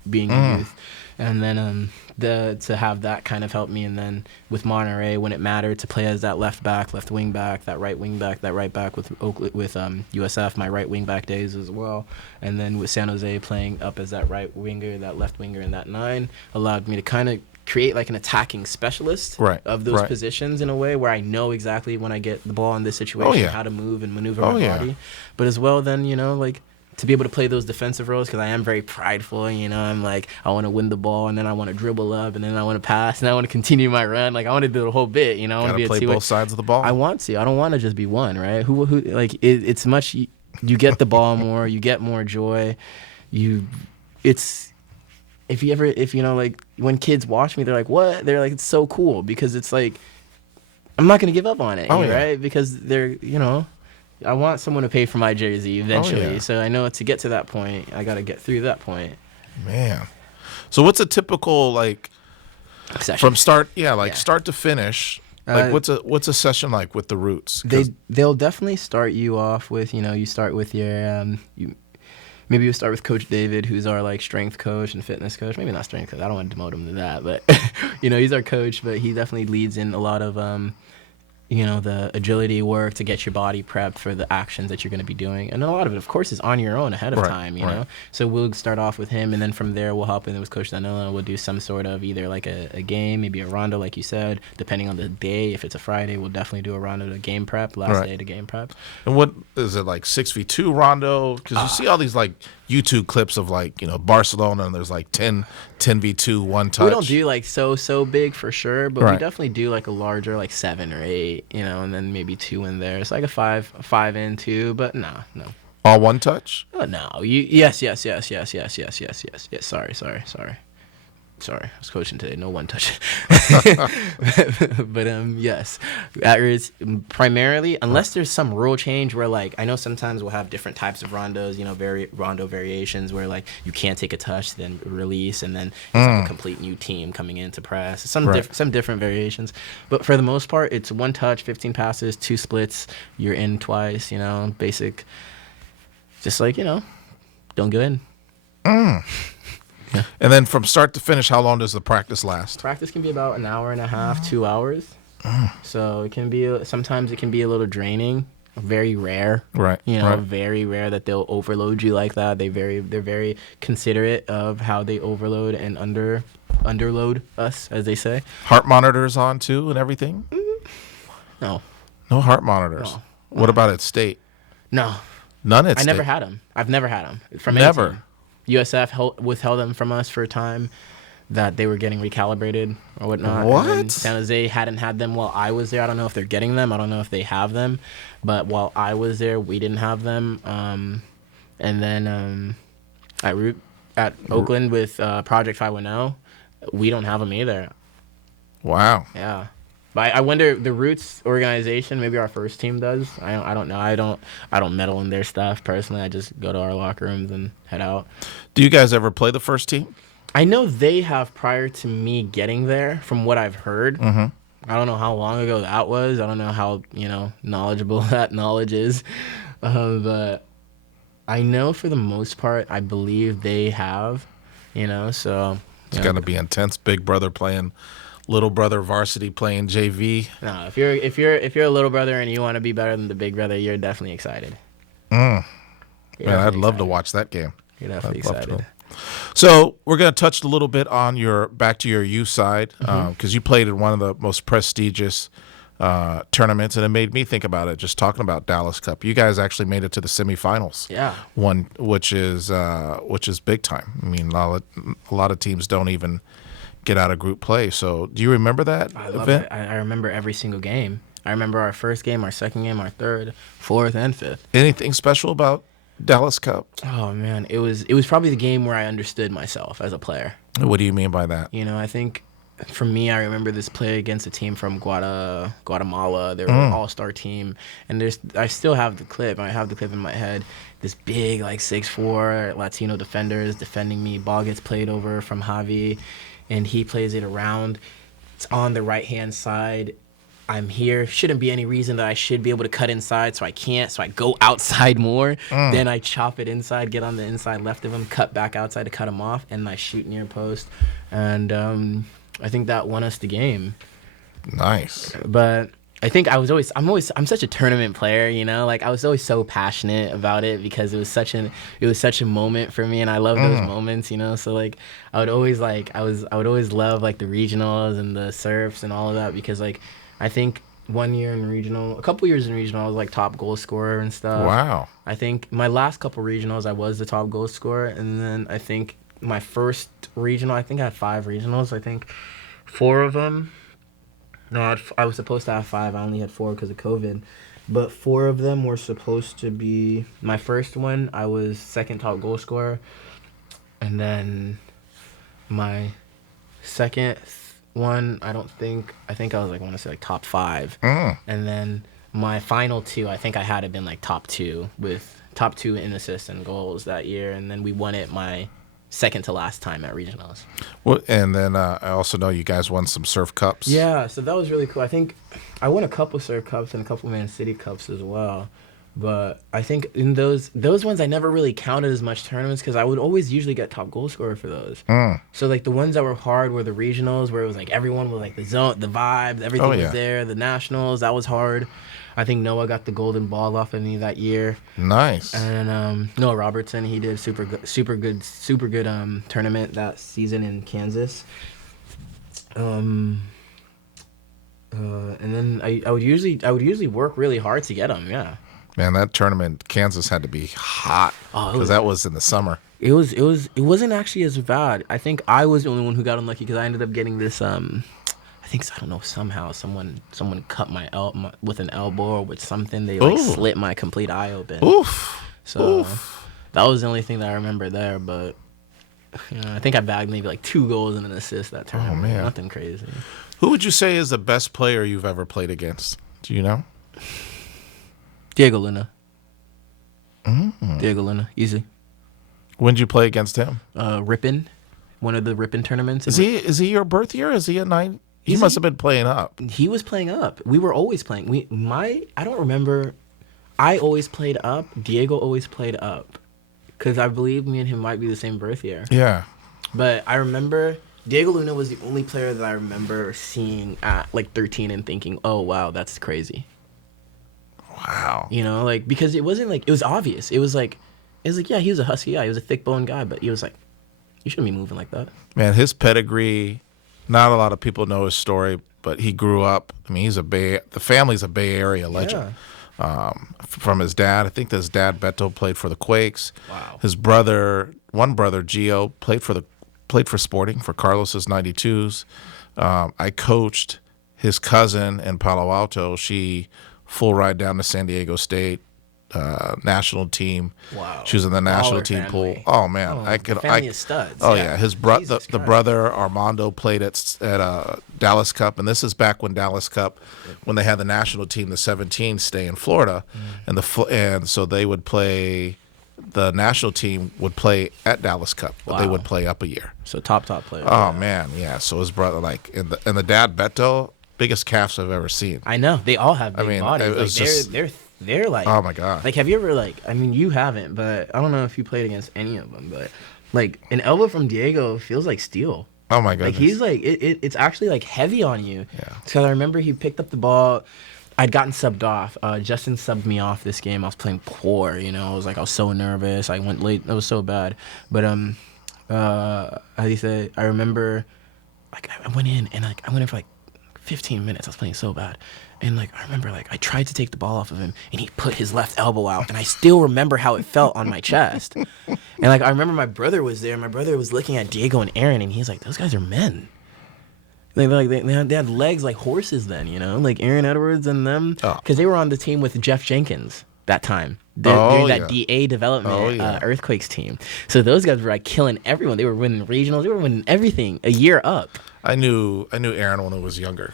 being a youth, and then to have that kind of help me, and then with Monterey when it mattered to play as that left back, left wing back, that right wing back, that right back with USF, my right wing back days as well, and then with San Jose playing up as that right winger, that left winger, and that 9 allowed me to kind of create like an attacking specialist of those positions in a way where I know exactly when I get the ball in this situation how to move and maneuver my body, but as well then to be able to play those defensive roles, because I am very prideful. I'm like, I want to win the ball, and then I want to dribble up, and then I want to pass, and I want to continue my run. Like, I want to do the whole bit. I want to be play both sides of the ball. I want to. I don't want to just be one, right? Who like it's much. You get the ball more. You get more joy. If like when kids watch me, they're like, what? They're like, it's so cool, because it's like I'm not gonna give up on it, right? Because they're I want someone to pay for my jersey eventually. So I know to get to that point, I got to get through that point. Man. So what's a typical, like, session from start to finish, like what's a session like with the Roots? They'll definitely start you off with, you start with your, maybe you start with Coach David, who's our, like, strength coach and fitness coach. Maybe not strength coach. I don't want to demote him to that. But, he's our coach. But he definitely leads in a lot of, the agility work to get your body prepped for the actions that you're going to be doing. And a lot of it, of course, is on your own ahead of time, you know? So we'll start off with him, and then from there we'll hop in with Coach Danilo, and we'll do some sort of either like a game, maybe a rondo, like you said, depending on the day. If it's a Friday, we'll definitely do a rondo to game prep, last day to game prep. And what is it, like 6v2 rondo? Because you see all these, like, YouTube clips of, like, Barcelona, and there's like 10v2 one touch. We don't do like so big for sure, but we definitely do like a larger, like 7 or 8, and then maybe 2 in there. It's like a 5 in 2, but no. All one touch? Oh, no. Yes. Sorry, I was coaching today. No one touch. But yes, primarily, unless there's some rule change where, like, I know sometimes we'll have different types of rondos, rondo variations where, like, you can't take a touch, then release, and then it's like a complete new team coming in to press. Some different variations, but for the most part, it's 1 touch, 15 passes, 2 splits. You're in twice. Basic. Just like don't go in. Yeah. And then from start to finish, how long does the practice last? Practice can be about an hour and a half, 2 hours. So it can be, sometimes it can be a little draining. Very rare, very rare that they'll overload you like that. They're very considerate of how they overload and underload us, as they say. Heart monitors on too and everything? No heart monitors. No. What about at State? No, none at State. I never had them. I've never had them from never. USF withheld them from us for a time that they were getting recalibrated or whatnot. What? And San Jose hadn't had them while I was there. I don't know if they're getting them. I don't know if they have them. But while I was there, we didn't have them. And then at Oakland with Project 510, we don't have them either. Wow. Yeah. But I wonder, the Roots organization, maybe our first team does. I don't know. I don't meddle in their stuff personally. I just go to our locker rooms and head out. Do you guys ever play the first team? I know they have prior to me getting there, from what I've heard. Mm-hmm. I don't know how long ago that was. I don't know how knowledgeable that knowledge is. But I know for the most part, I believe they have. So it's gonna be intense. Big brother playing little brother, varsity playing JV. No, if you're a little brother and you want to be better than the big brother, you're definitely excited. You're Man, I'd definitely love to excited. watch that game. You're definitely I'd love excited. to. So we're going to touch a little bit on back to your youth side, because you played in one of the most prestigious tournaments, and it made me think about it. Just talking about Dallas Cup, you guys actually made it to the semifinals. Yeah. One, which is big time. I mean, a lot of teams don't even get out of group play. So do you remember that I love event? it. I remember every single game. I remember our first game, our second game, our third, fourth, and fifth. Anything special about Dallas Cup? Oh man, it was probably the game where I understood myself as a player. What do you mean by that? You know, I think for me, I remember this play against a team from Guatemala. They were an all-star team, and I still have the clip. I have the clip in my head. This big, like 6'4" Latino defender is defending me. Ball gets played over from Javi, and he plays it around. It's on the right-hand side. I'm here. Shouldn't be any reason that I should be able to cut inside, so I can't. So I go outside more. Then I chop it inside, get on the inside left of him, cut back outside to cut him off, and I shoot near post. And I think that won us the game. Nice. But I think I'm such a tournament player, you know. Like I was always so passionate about it because it was such a moment for me, and I love those moments, you know. So like I would always love like the regionals and the surfs and all of that because like I think a couple years in regional, I was like top goal scorer and stuff. Wow. I think my last couple regionals, I was the top goal scorer, and then I think my first regional, I think I had 5 regionals. I think 4 of them. No, I was supposed to have 5. I only had 4 because of COVID. But 4 of them were supposed to be... My first one, I was second top goal scorer. And then my second one, I think I was like, I want to say like top 5. And then my final 2, I think I had it been like top 2 in assists and goals that year. And then we won it my second to last time at regionals. Well, and then I also know you guys won some surf cups. Yeah, so that was really cool. I think I won a couple surf cups and a couple Man City cups as well. But I think in those ones I never really counted as much tournaments because I would always usually get top goal scorer for those. So like the ones that were hard were the regionals where it was like everyone was like the zone, the vibe, everything was there. The nationals, that was hard. I think Noah got the golden ball off of me that year. Nice. And Noah Robertson, he did super good tournament that season in Kansas. And then I would usually work really hard to get him. Yeah. Man, that tournament, Kansas had to be hot because that was in the summer. It wasn't actually as bad. I think I was the only one who got unlucky because I ended up getting this. I don't know, somehow someone cut my with an elbow or with something. They like slit my complete eye open. Oof. So that was the only thing that I remember there. But you know, I think I bagged maybe like 2 goals and an assist that tournament. Man. Nothing crazy. Who would you say is the best player you've ever played against? Do you know? Diego Luna. Diego Luna, easy. When did you play against him? Ripon, one of the Ripon tournaments. Is he your birth year? Is he a 9? He must have been playing up. He was playing up. We were always playing. I don't remember. I always played up. Diego always played up. Because I believe me and him might be the same birth year. Yeah. But I remember Diego Luna was the only player that I remember seeing at like 13 and thinking, oh, wow, that's crazy. Wow. You know, like, because it wasn't like, it was obvious. It was like, yeah, he was a husky guy. He was a thick boned guy. But he was like, you shouldn't be moving like that. Man, his pedigree, not a lot of people know his story, but he grew up. I mean, the family's a Bay Area legend. Yeah. From his dad. I think his dad, Beto, played for the Quakes. Wow. His one brother, Gio, played for Sporting, for Carlos's 92s. I coached his cousin in Palo Alto. She full ride down to San Diego State national team. Wow. She was in the national Baller team family. pool. Oh man, Family of studs. Oh yeah, his Jesus the Christ. brother Armando played at Dallas Cup, and this is back when Dallas Cup, when they had the national team, the 17 stay in Florida, and so they would play. The national team would play at Dallas Cup, but they Wow. would play up a year. So top player. Oh man, yeah. So his brother, like, and the dad Beto, biggest calves I've ever seen. I know they all have big bodies. it Like was just- they're like, Oh my god. like, have you ever like? I mean, you haven't, but I don't know if you played against any of them. But like an elbow from Diego feels like steel. Oh my goodness. Like he's like it's actually like heavy on you. Yeah. Because I remember he picked up the ball. I'd gotten subbed off. Justin subbed me off this game. I was playing poor, I was so nervous. I went late. It was so bad. But how do you say? I remember, like, I went in and like I went in for like 15 minutes. I was playing so bad. And like I remember, like I tried to take the ball off of him, and he put his left elbow out, and I still remember how it felt on my chest. And like I remember my brother was there. My brother was looking at Diego and Aaron, and he's like, "Those guys are men." Like they had legs like horses then, like Aaron Edwards and them, because they were on the team with Jeff Jenkins that time. They're that DA development Earthquakes team. So those guys were like killing everyone. They were winning regionals. They were winning everything a year up. I knew Aaron when he was younger.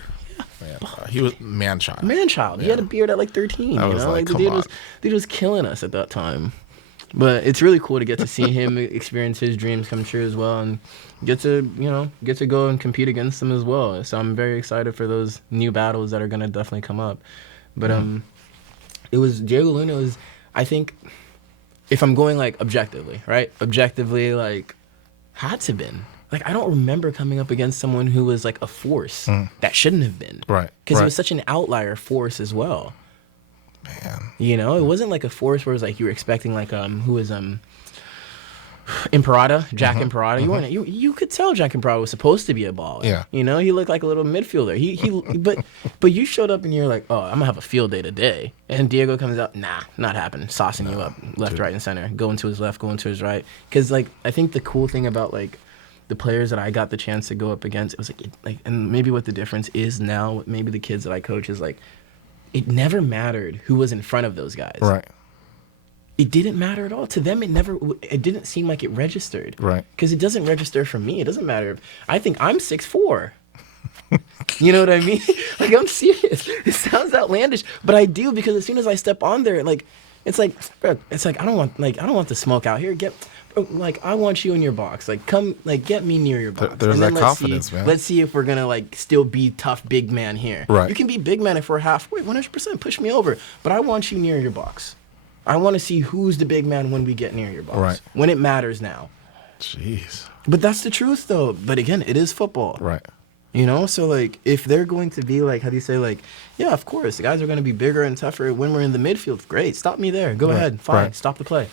Man, he was man-child. Man-child. He had a beard at like 13. I was like, the come dude was killing us at that time. But it's really cool to get to see him experience his dreams come true as well, and get to go and compete against them as well. So I'm very excited for those new battles that are gonna definitely come up. But it was Diego Luna was, I think, if I'm going like objectively, right? Objectively, like, had to been. Like, I don't remember coming up against someone who was like a force that shouldn't have been. Right. Because it was such an outlier force as well. Man. It wasn't like a force where it was like you were expecting like who was Imparata, Jack Imparata. You weren't you could tell Jack Imparata was supposed to be a baller. Yeah. He looked like a little midfielder. But you showed up and you're like, oh, I'm gonna have a field day today. And Diego comes out, nah, not happening, saucing you up left, right, and center, going to his left, going to his right. Because like I think the cool thing about like the players that I got the chance to go up against, it was like and maybe what the difference is now, maybe the kids that I coach is like, it never mattered who was in front of those guys. Right. It didn't matter at all. To them, it didn't seem like it registered. Right. Because it doesn't register for me. It doesn't matter if I think I'm 6'4". You know what I mean? Like, I'm serious. It sounds outlandish, but I do, because as soon as I step on there, like, it's like I don't want the smoke out here. I want you in your box. Like, come, like, get me near your box. There's that confidence, man. Let's see if we're gonna like still be tough big man here. Right. You can be big man if we're halfway, 100%. Push me over, but I want you near your box. I want to see who's the big man when we get near your box. Right. When it matters now. Jeez. But that's the truth, though. But again, it is football. Right. So like, if they're going to be like, how do you say, like, yeah, of course, the guys are going to be bigger and tougher when we're in the midfield. Great, stop me there. Go ahead, fine, stop the play.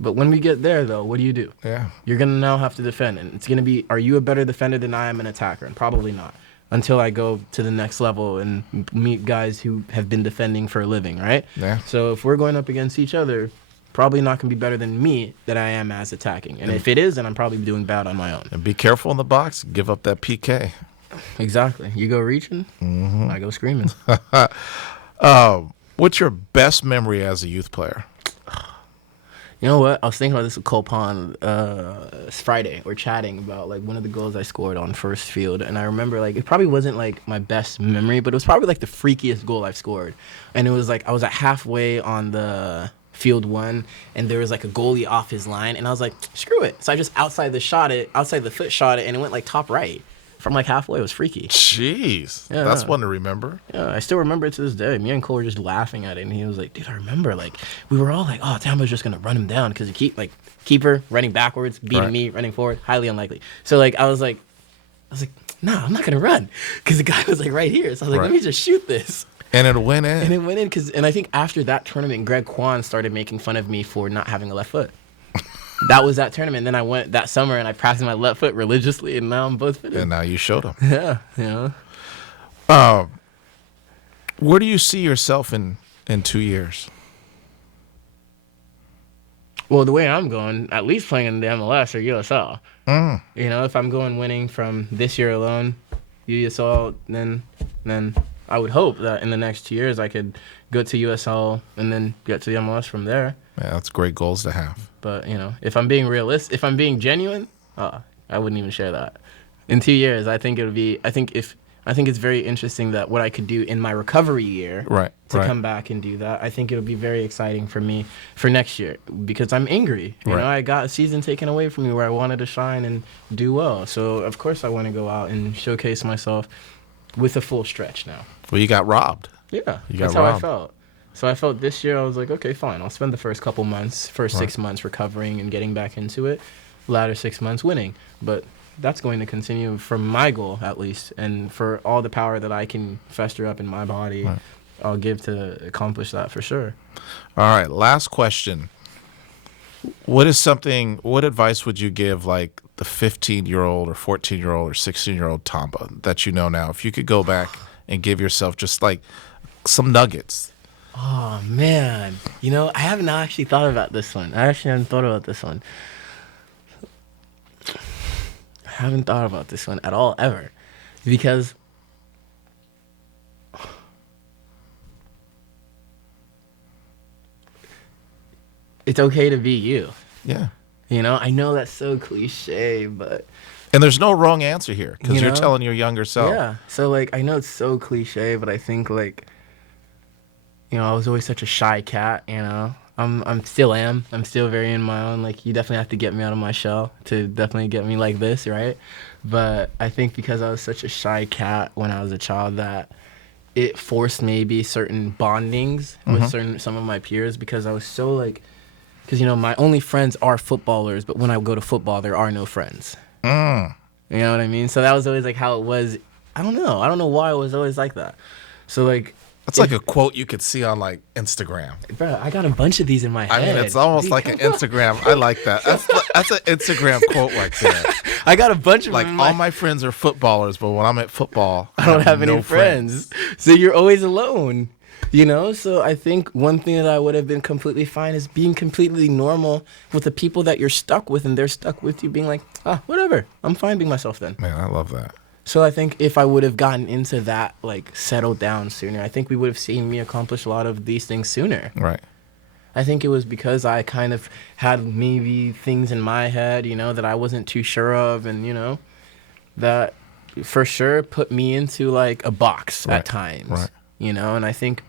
But when we get there, though, what do? Yeah. You're going to now have to defend. And it's going to be, are you a better defender than I am an attacker? And probably not. Until I go to the next level and meet guys who have been defending for a living, right? Yeah. So if we're going up against each other, probably not going to be better than me that I am as attacking. And if it is, then I'm probably doing bad on my own. And be careful in the box. Give up that PK. Exactly. You go reaching, I go screaming. What's your best memory as a youth player? You know what? I was thinking about this with Cole Pond Friday. We're chatting about like one of the goals I scored on first field, and I remember like it probably wasn't like my best memory, but it was probably like the freakiest goal I've scored. And it was like I was at halfway on the field one, and there was like a goalie off his line, and I was like, screw it. So I just outside the foot shot it, and it went like top right. From like halfway, it was freaky. Jeez. Yeah. That's one to remember. Yeah, I still remember it to this day. Me and Cole were just laughing at it, and he was like, dude, I remember, like, we were all like, oh, Tamba's just going to run him down because you keep, like, keeper running backwards, beating me, running forward, highly unlikely. So, like, I was like, no, I'm not going to run because the guy was, like, right here. So I was like, let me just shoot this. And it went in. And it went in and I think after that tournament, Greg Kwan started making fun of me for not having a left foot. That was that tournament. Then I went that summer and I practiced my left foot religiously, and now I'm both footed. And now you showed him. Yeah. Where do you see yourself in 2 years? Well, the way I'm going, at least playing in the MLS or USL. If I'm going winning from this year alone, USL, then I would hope that in the next 2 years I could go to USL and then get to the MLS from there. Yeah, that's great goals to have. But, if I'm being realistic, if I'm being genuine, I wouldn't even share that. In 2 years, I think it's very interesting that what I could do in my recovery year to come back and do that. I think it'll be very exciting for me for next year because I'm angry. I got a season taken away from me where I wanted to shine and do well. So, of course, I want to go out and showcase myself with a full stretch now. Well, you got robbed. Yeah, that's how I felt. So I felt this year I was like, okay, fine. I'll spend the first 6 months recovering and getting back into it. Latter 6 months winning. But that's going to continue for my goal at least, and for all the power that I can fester up in my body, Right. I'll give to accomplish that for sure. All right, last question. What advice would you give like the 15-year-old or 14-year-old or 16-year-old Tomba that you know now? If you could go back and give yourself just like some nuggets. Oh man, you know, I haven't actually thought about this one. I actually haven't thought about this one. I haven't thought about this one at all ever, because it's okay to be you. Yeah. You know, I know that's so cliche, but And there's no wrong answer here because You you're know? telling your younger self. yeah. So like, I know it's so cliche, but I think like, you know, I was always such a shy cat. You know, I'm still am. I'm still very in my own. Like, you definitely have to get me out of my shell to definitely get me like this, right? But I think because I was such a shy cat when I was a child, that it forced maybe certain bondings with some of my peers, because I was so like, because you know, my only friends are footballers, but when I go to football, there are no friends. Mm. You know what I mean? So that was always like how it was. I don't know why it was always like that. So like, That's like a quote you could see on like Instagram. bro, I got a bunch of these in my head. I mean, it's almost Dude, like an come on. Instagram. I like that. That's an Instagram quote right there. I got a bunch of Like them in all my friends are footballers, but when I'm at football, I don't have any no friends. So you're always alone. You know, so I think one thing that I would have been completely fine is being completely normal with the people that you're stuck with, and they're stuck with you, being like, whatever, I'm fine being myself then. Man, I love that. So I think if I would have gotten into that, like, settled down sooner, I think we would have seen me accomplish a lot of these things sooner. Right. I think it was because I kind of had maybe things in my head, you know, that I wasn't too sure of, and, you know, that for sure put me into, like, a box Right. at times. Right. You know, and I think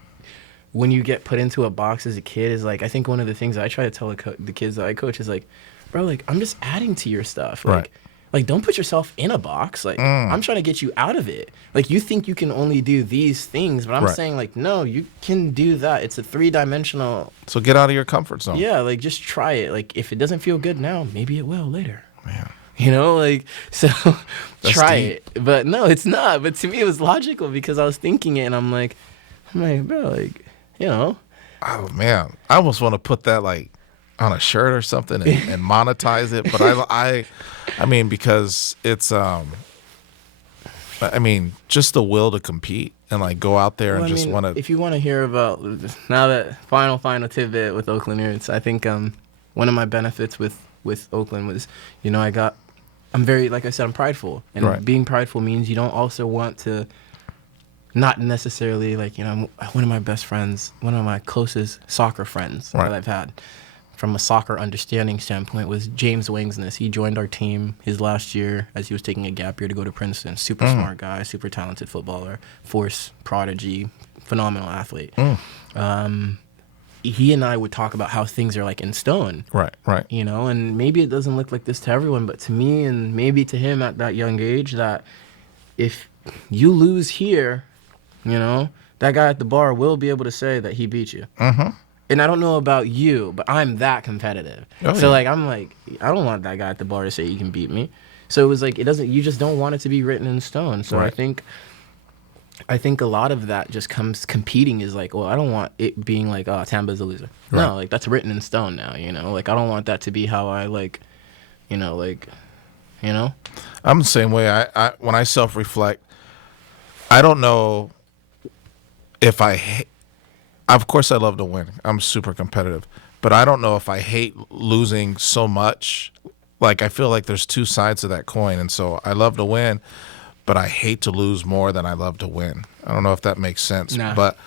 when you get put into a box as a kid is like, I think one of the things I try to tell the kids that I coach is like, bro, like, I'm just adding to your stuff. Like, Right. like, don't put yourself in a box. Like, I'm trying to get you out of it. Like, you think you can only do these things, but I'm Right. saying, like, no, you can do that. It's a 3-dimensional. So get out of your comfort zone. Yeah, like, just try it. Like, if it doesn't feel good now, maybe it will later. Man. You know, like, so try deep. it. But no, it's not. But to me, it was logical because I was thinking it, and I'm like, bro, like, you know. Oh man, I almost want to put that like on a shirt or something and monetize it. But I mean, because it's I mean, just the will to compete and like go out there and just want to. If you want to hear about now that final tidbit with Oakland Roots, I think one of my benefits with Oakland was, you know, I'm very, like I said, I'm prideful, and Right. being prideful means you don't also want to. Not necessarily, like, you know, one of my best friends, one of my closest soccer friends Right. that I've had from a soccer understanding standpoint was James Wingsness. He joined our team his last year as he was taking a gap year to go to Princeton. Super smart guy, super talented footballer, force prodigy, phenomenal athlete. He and I would talk about how things are like in stone. Right. Right. You know, and maybe it doesn't look like this to everyone, but to me and maybe to him at that young age, that if you lose here, you know, that guy at the bar will be able to say that he beat you. And I don't know about you, but I'm that competitive. Oh, So yeah. like, I'm like, I don't want that guy at the bar to say you can beat me. So it was like, you just don't want it to be written in stone. So Right. I think a lot of that just comes competing is like, well, I don't want it being like, oh, Tamba's a loser. Right. No, like, that's written in stone now, you know? Like, I don't want that to be how I, like, you know, like, you know? I'm the same way. I when I self-reflect, I don't know if of course I love to win. I'm super competitive, but I don't know if I hate losing so much. Like, I feel like there's two sides of that coin, and so I love to win, but I hate to lose more than I love to win. I don't know if that makes sense, Nah. but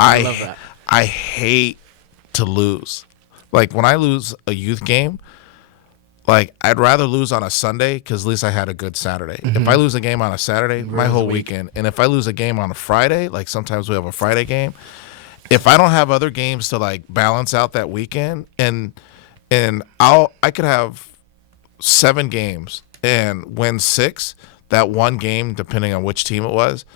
I love that. I hate to lose. Like, when I lose a youth game, like, I'd rather lose on a Sunday because at least I had a good Saturday. If I lose a game on a Saturday, my Ruins whole the week. weekend. And if I lose a game on a Friday, like sometimes we have a Friday game, if I don't have other games to like balance out that weekend, and I could have 7 games and win 6, that one game, depending on which team it was,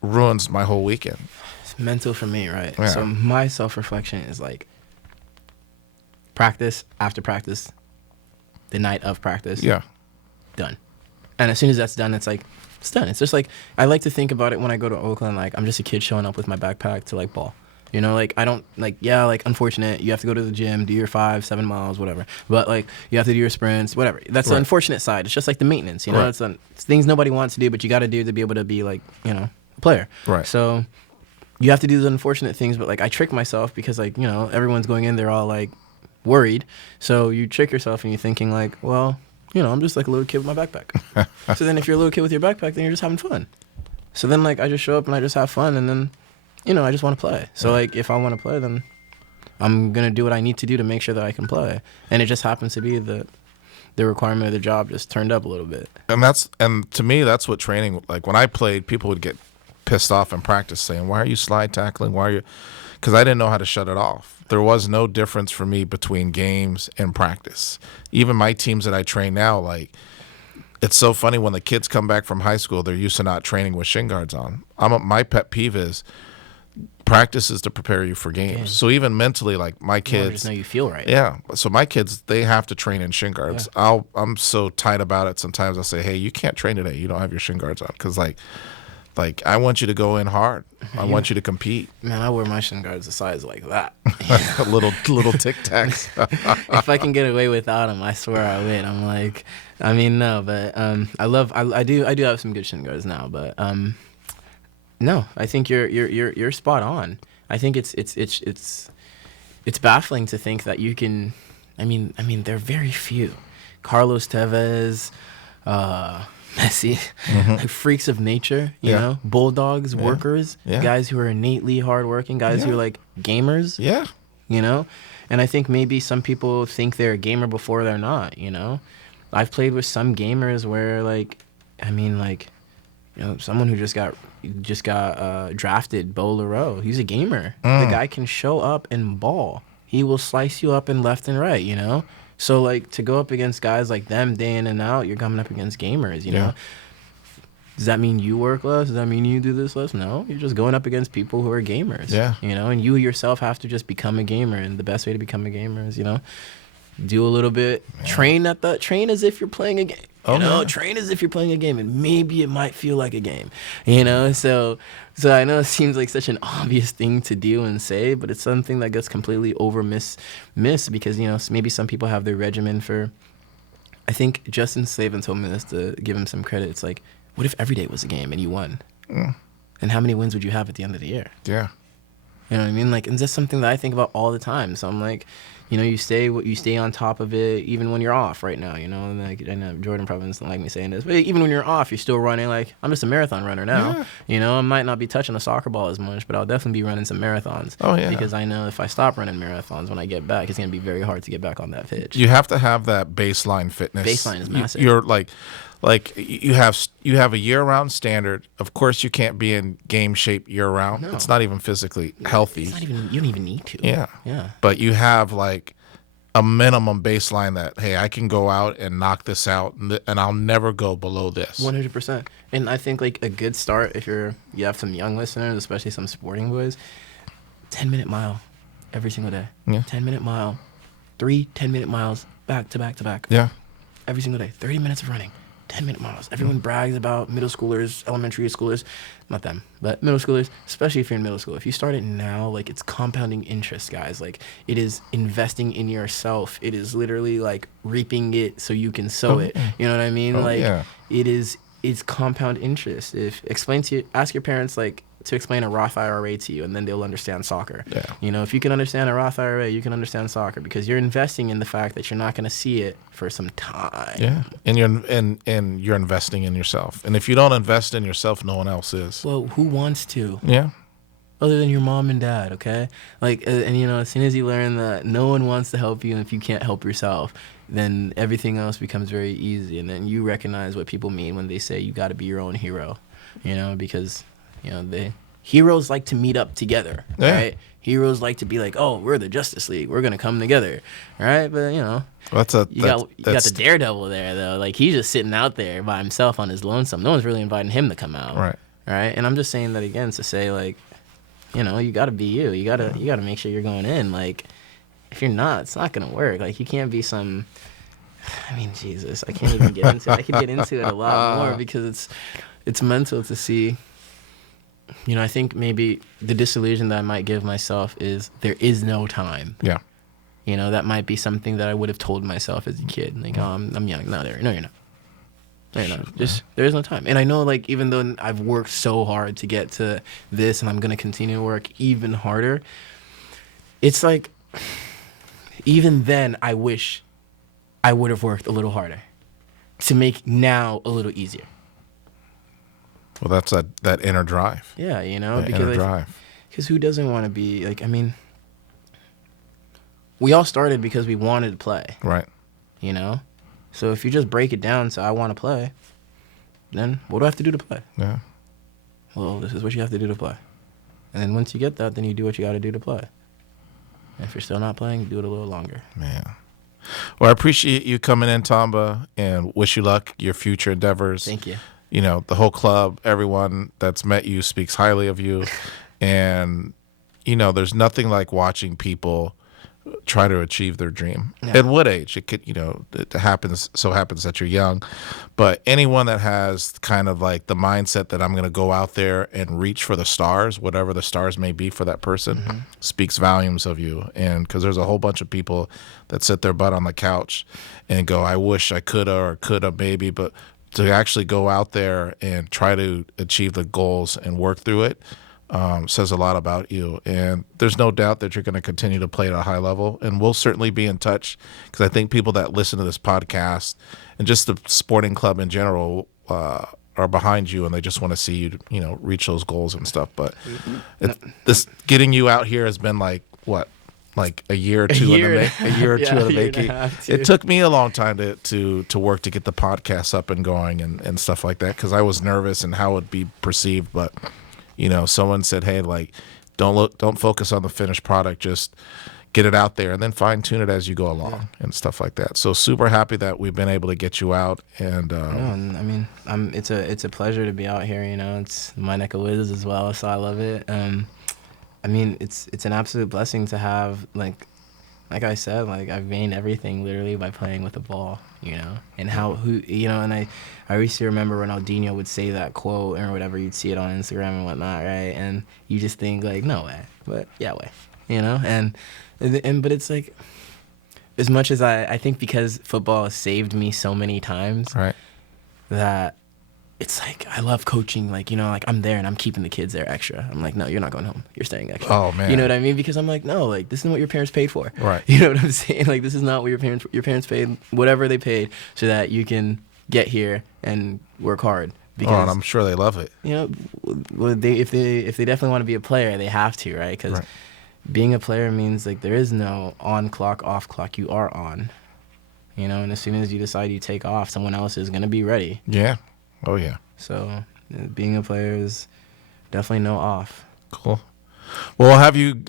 ruins my whole weekend. It's mental for me, right? Yeah. So my self-reflection is like practice, after practice, the night of practice, Yeah. done. And as soon as that's done, it's like, it's done. It's just like, I like to think about it when I go to Oakland, like, I'm just a kid showing up with my backpack to, like, ball. You know, like, I don't, like, yeah, like, unfortunate. You have to go to the gym, do your 5-7 miles, whatever. But, like, you have to do your sprints, whatever. That's the unfortunate side. It's just like the maintenance, you know? It's things nobody wants to do, but you got to do to be able to be, like, you know, a player. Right. So you have to do those unfortunate things, but, like, I trick myself because, like, you know, everyone's going in, they're all, like, worried. So you trick yourself and you're thinking, like, well, you know, I'm just like a little kid with my backpack. So then if you're a little kid with your backpack, then you're just having fun. So then, like, I just show up and I just have fun, and then, you know, I just want to play. So, like, if I want to play, then I'm going to do what I need to do to make sure that I can play. And it just happens to be the requirement of the job just turned up a little bit. And to me, that's what training, like, when I played, people would get pissed off in practice saying, why are you slide tackling? Why are you? Because I didn't know how to shut it off. There was no difference for me between games and practice. Even my teams that I train now, like, it's so funny when the kids come back from high school, they're used to not training with shin guards on. My pet peeve is practice is to prepare you for games. So even mentally, like, my kids, just know you feel right. Yeah. So my kids, they have to train in shin guards. Yeah. I'm so tight about it. Sometimes I'll say, hey, you can't train today. You don't have your shin guards on. Because, like I want you to go in hard. I want you to compete. Man, I wear my shin guards the size like that. little Tic Tacs. If I can get away without them, I swear I would. I'm like, I mean, no, but I do have some good shin guards now, but no, I think you're spot on. I think it's baffling to think that you can. I mean, there are very few. Carlos Tevez, Messi, like freaks of nature, you know, bulldogs, workers, guys who are innately hardworking, guys who are like gamers, you know. And I think maybe some people think they're a gamer before they're not, you know. I've played with some gamers where, like, I mean, like, you know, someone who just got drafted, Bo Leroux. He's a gamer. The guy can show up and ball. He will slice you up and left and right, you know? So, like, to go up against guys like them day in and out, you're coming up against gamers, you know? Does that mean you work less? Does that mean you do this less? No. You're just going up against people who are gamers. Yeah. You know? And you yourself have to just become a gamer. And the best way to become a gamer is, you know, do a little bit, train as if you're playing a game. You know, train as if you're playing a game, and maybe it might feel like a game, you know? So I know it seems like such an obvious thing to do and say, but it's something that gets completely missed because, you know, maybe some people have their regimen for, I think Justin Slavin told me this, to give him some credit. It's like, what if every day was a game and you won? And how many wins would you have at the end of the year? Yeah. You know what I mean? Like, and that's something that I think about all the time. So I'm like, you know, you stay on top of it even when you're off right now, you know. And like, I know Jordan probably doesn't like me saying this, but even when you're off, you're still running. Like, I'm just a marathon runner now. Yeah. You know, I might not be touching a soccer ball as much, but I'll definitely be running some marathons. Oh, yeah. Because I know if I stop running marathons when I get back, it's going to be very hard to get back on that pitch. You have to have that baseline fitness. Baseline is massive. You're like you have a year-round standard. Of course, you can't be in game shape year-round. No. It's not even physically healthy. It's not even, you don't even need to. Yeah. But you have, like, a minimum baseline that, hey, I can go out and knock this out, and I'll never go below this. 100%. And I think, like, a good start, if you have some young listeners, especially some sporting boys, 10-minute mile every single day. Yeah. 10-minute mile, 3 10-minute miles back to back to back. Yeah. Every single day. 30 minutes of running. 10-minute miles. Everyone brags about middle schoolers, elementary schoolers, not them, but middle schoolers, especially if you're in middle school. If you start it now, like, it's compounding interest, guys. Like, it is investing in yourself. It is literally, like, reaping it so you can sow it. You know what I mean? It's compound interest. Ask your parents, like, to explain a Roth IRA to you, and then they'll understand soccer. Yeah. You know, if you can understand a Roth IRA, you can understand soccer, because you're investing in the fact that you're not going to see it for some time. Yeah, and you're investing in yourself. And if you don't invest in yourself, no one else is. Well, who wants to? Yeah. Other than your mom and dad, okay? Like, and you know, as soon as you learn that no one wants to help you, and if you can't help yourself, then everything else becomes very easy. And then you recognize what people mean when they say you got to be your own hero, you know, because, you know, heroes like to meet up together, right? Heroes like to be like, oh, we're the Justice League, we're gonna come together, right? But, you know, you got the Daredevil there, though. Like, he's just sitting out there by himself on his lonesome. No one's really inviting him to come out, right? And I'm just saying that again to say, like, you know, you got to be you. You gotta make sure you're going in. Like, if you're not, it's not gonna work. Like, you can't be some I mean, Jesus, I can't even get into it. I could get into it a lot more because it's mental to see. You know, I think maybe the disillusion that I might give myself is there is no time. Yeah. You know, that might be something that I would have told myself as a kid. Like, oh, I'm young. No, you're not. No, you're not. Just, there is no time. And I know, like, even though I've worked so hard to get to this and I'm going to continue to work even harder, it's like, even then, I wish I would have worked a little harder to make now a little easier. Well, that's that inner drive. Yeah, you know, That inner drive. Because who doesn't want to be, like, I mean, we all started because we wanted to play. Right. You know? So if you just break it down to I want to play, then what do I have to do to play? Yeah. Well, this is what you have to do to play. And then once you get that, then you do what you got to do to play. And if you're still not playing, do it a little longer. Man. Well, I appreciate you coming in, Tomba, and wish you luck, your future endeavors. Thank you. You know, the whole club, everyone that's met you speaks highly of you. And, you know, there's nothing like watching people try to achieve their dream. Yeah. At what age? It could, you know, it happens that you're young. But anyone that has kind of like the mindset that I'm going to go out there and reach for the stars, whatever the stars may be for that person, speaks volumes of you. And because there's a whole bunch of people that sit their butt on the couch and go, I wish I coulda or coulda maybe, but to actually go out there and try to achieve the goals and work through it says a lot about you. And there's no doubt that you're going to continue to play at a high level. And we'll certainly be in touch because I think people that listen to this podcast and just the sporting club in general are behind you and they just want to see you, you know, reach those goals and stuff. But this getting you out here has been like, what? Like a year or two in the making. It took me a long time to work to get the podcast up and going and stuff like that because I was nervous and how it would be perceived. But you know, someone said, "Hey, like, don't focus on the finished product. Just get it out there and then fine tune it as you go along and stuff like that." So super happy that we've been able to get you out. And I mean, it's a pleasure to be out here. You know, it's my neck of woods as well, so I love it. I mean, it's an absolute blessing to have, like I said, like I've gained everything literally by playing with the ball, you know, and and I used to remember Ronaldinho would say that quote or whatever, you'd see it on Instagram and whatnot, right? And you just think like, no way, but yeah way, you know, and but it's like, as much as I think because football has saved me so many times, right, that it's like I love coaching, like, you know, like I'm there and I'm keeping the kids there extra. I'm like, no, you're not going home. You're staying extra. Oh man. You know what I mean? Because I'm like, no, like this isn't what your parents paid for. Right. You know what I'm saying? Like this is not what your parents paid whatever they paid so that you can get here and work hard. Because, and I'm sure they love it. You know, if they definitely want to be a player, they have to, right? Because being a player means like there is no on clock, off clock. You are on. You know, and as soon as you decide you take off, someone else is gonna be ready. Yeah. Oh, yeah. So being a player is definitely no off. Cool. Well, we'll have you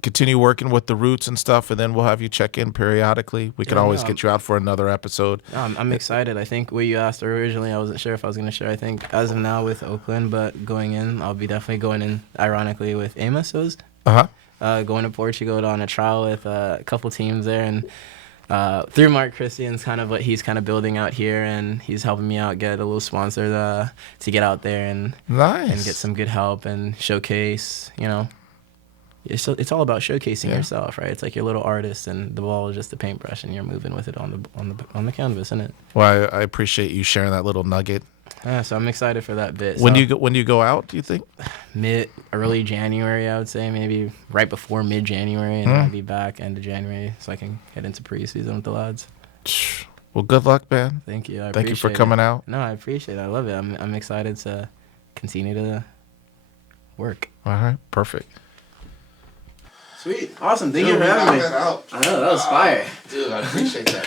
continue working with the roots and stuff, and then we'll have you check in periodically. We can always get you out for another episode. I'm excited. I think what you asked originally, I wasn't sure if I was going to share. I think as of now with Oakland, but going in, I'll be definitely going in, ironically, with Amos. Going to Portugal on a trial with a couple teams there, and through Mark Christian's kind of what he's kind of building out here, and he's helping me out get a little sponsor to get out there and get some good help and showcase. You know, it's all about showcasing yourself, right? It's like you're a little artist, and the ball is just a paintbrush, and you're moving with it on the canvas, isn't it? Well, I appreciate you sharing that little nugget. Yeah, so I'm excited for that bit. When do you go out, do you think? Early January, I would say, maybe right before mid-January, and I'll be back end of January so I can head into preseason with the lads. Well, good luck, man. Thank you. Thank you for coming out. No, I appreciate it. I love it. I'm excited to continue to work. All right, perfect. Sweet. Awesome. Thank you for having me. I know, that was fire. Dude, I appreciate that.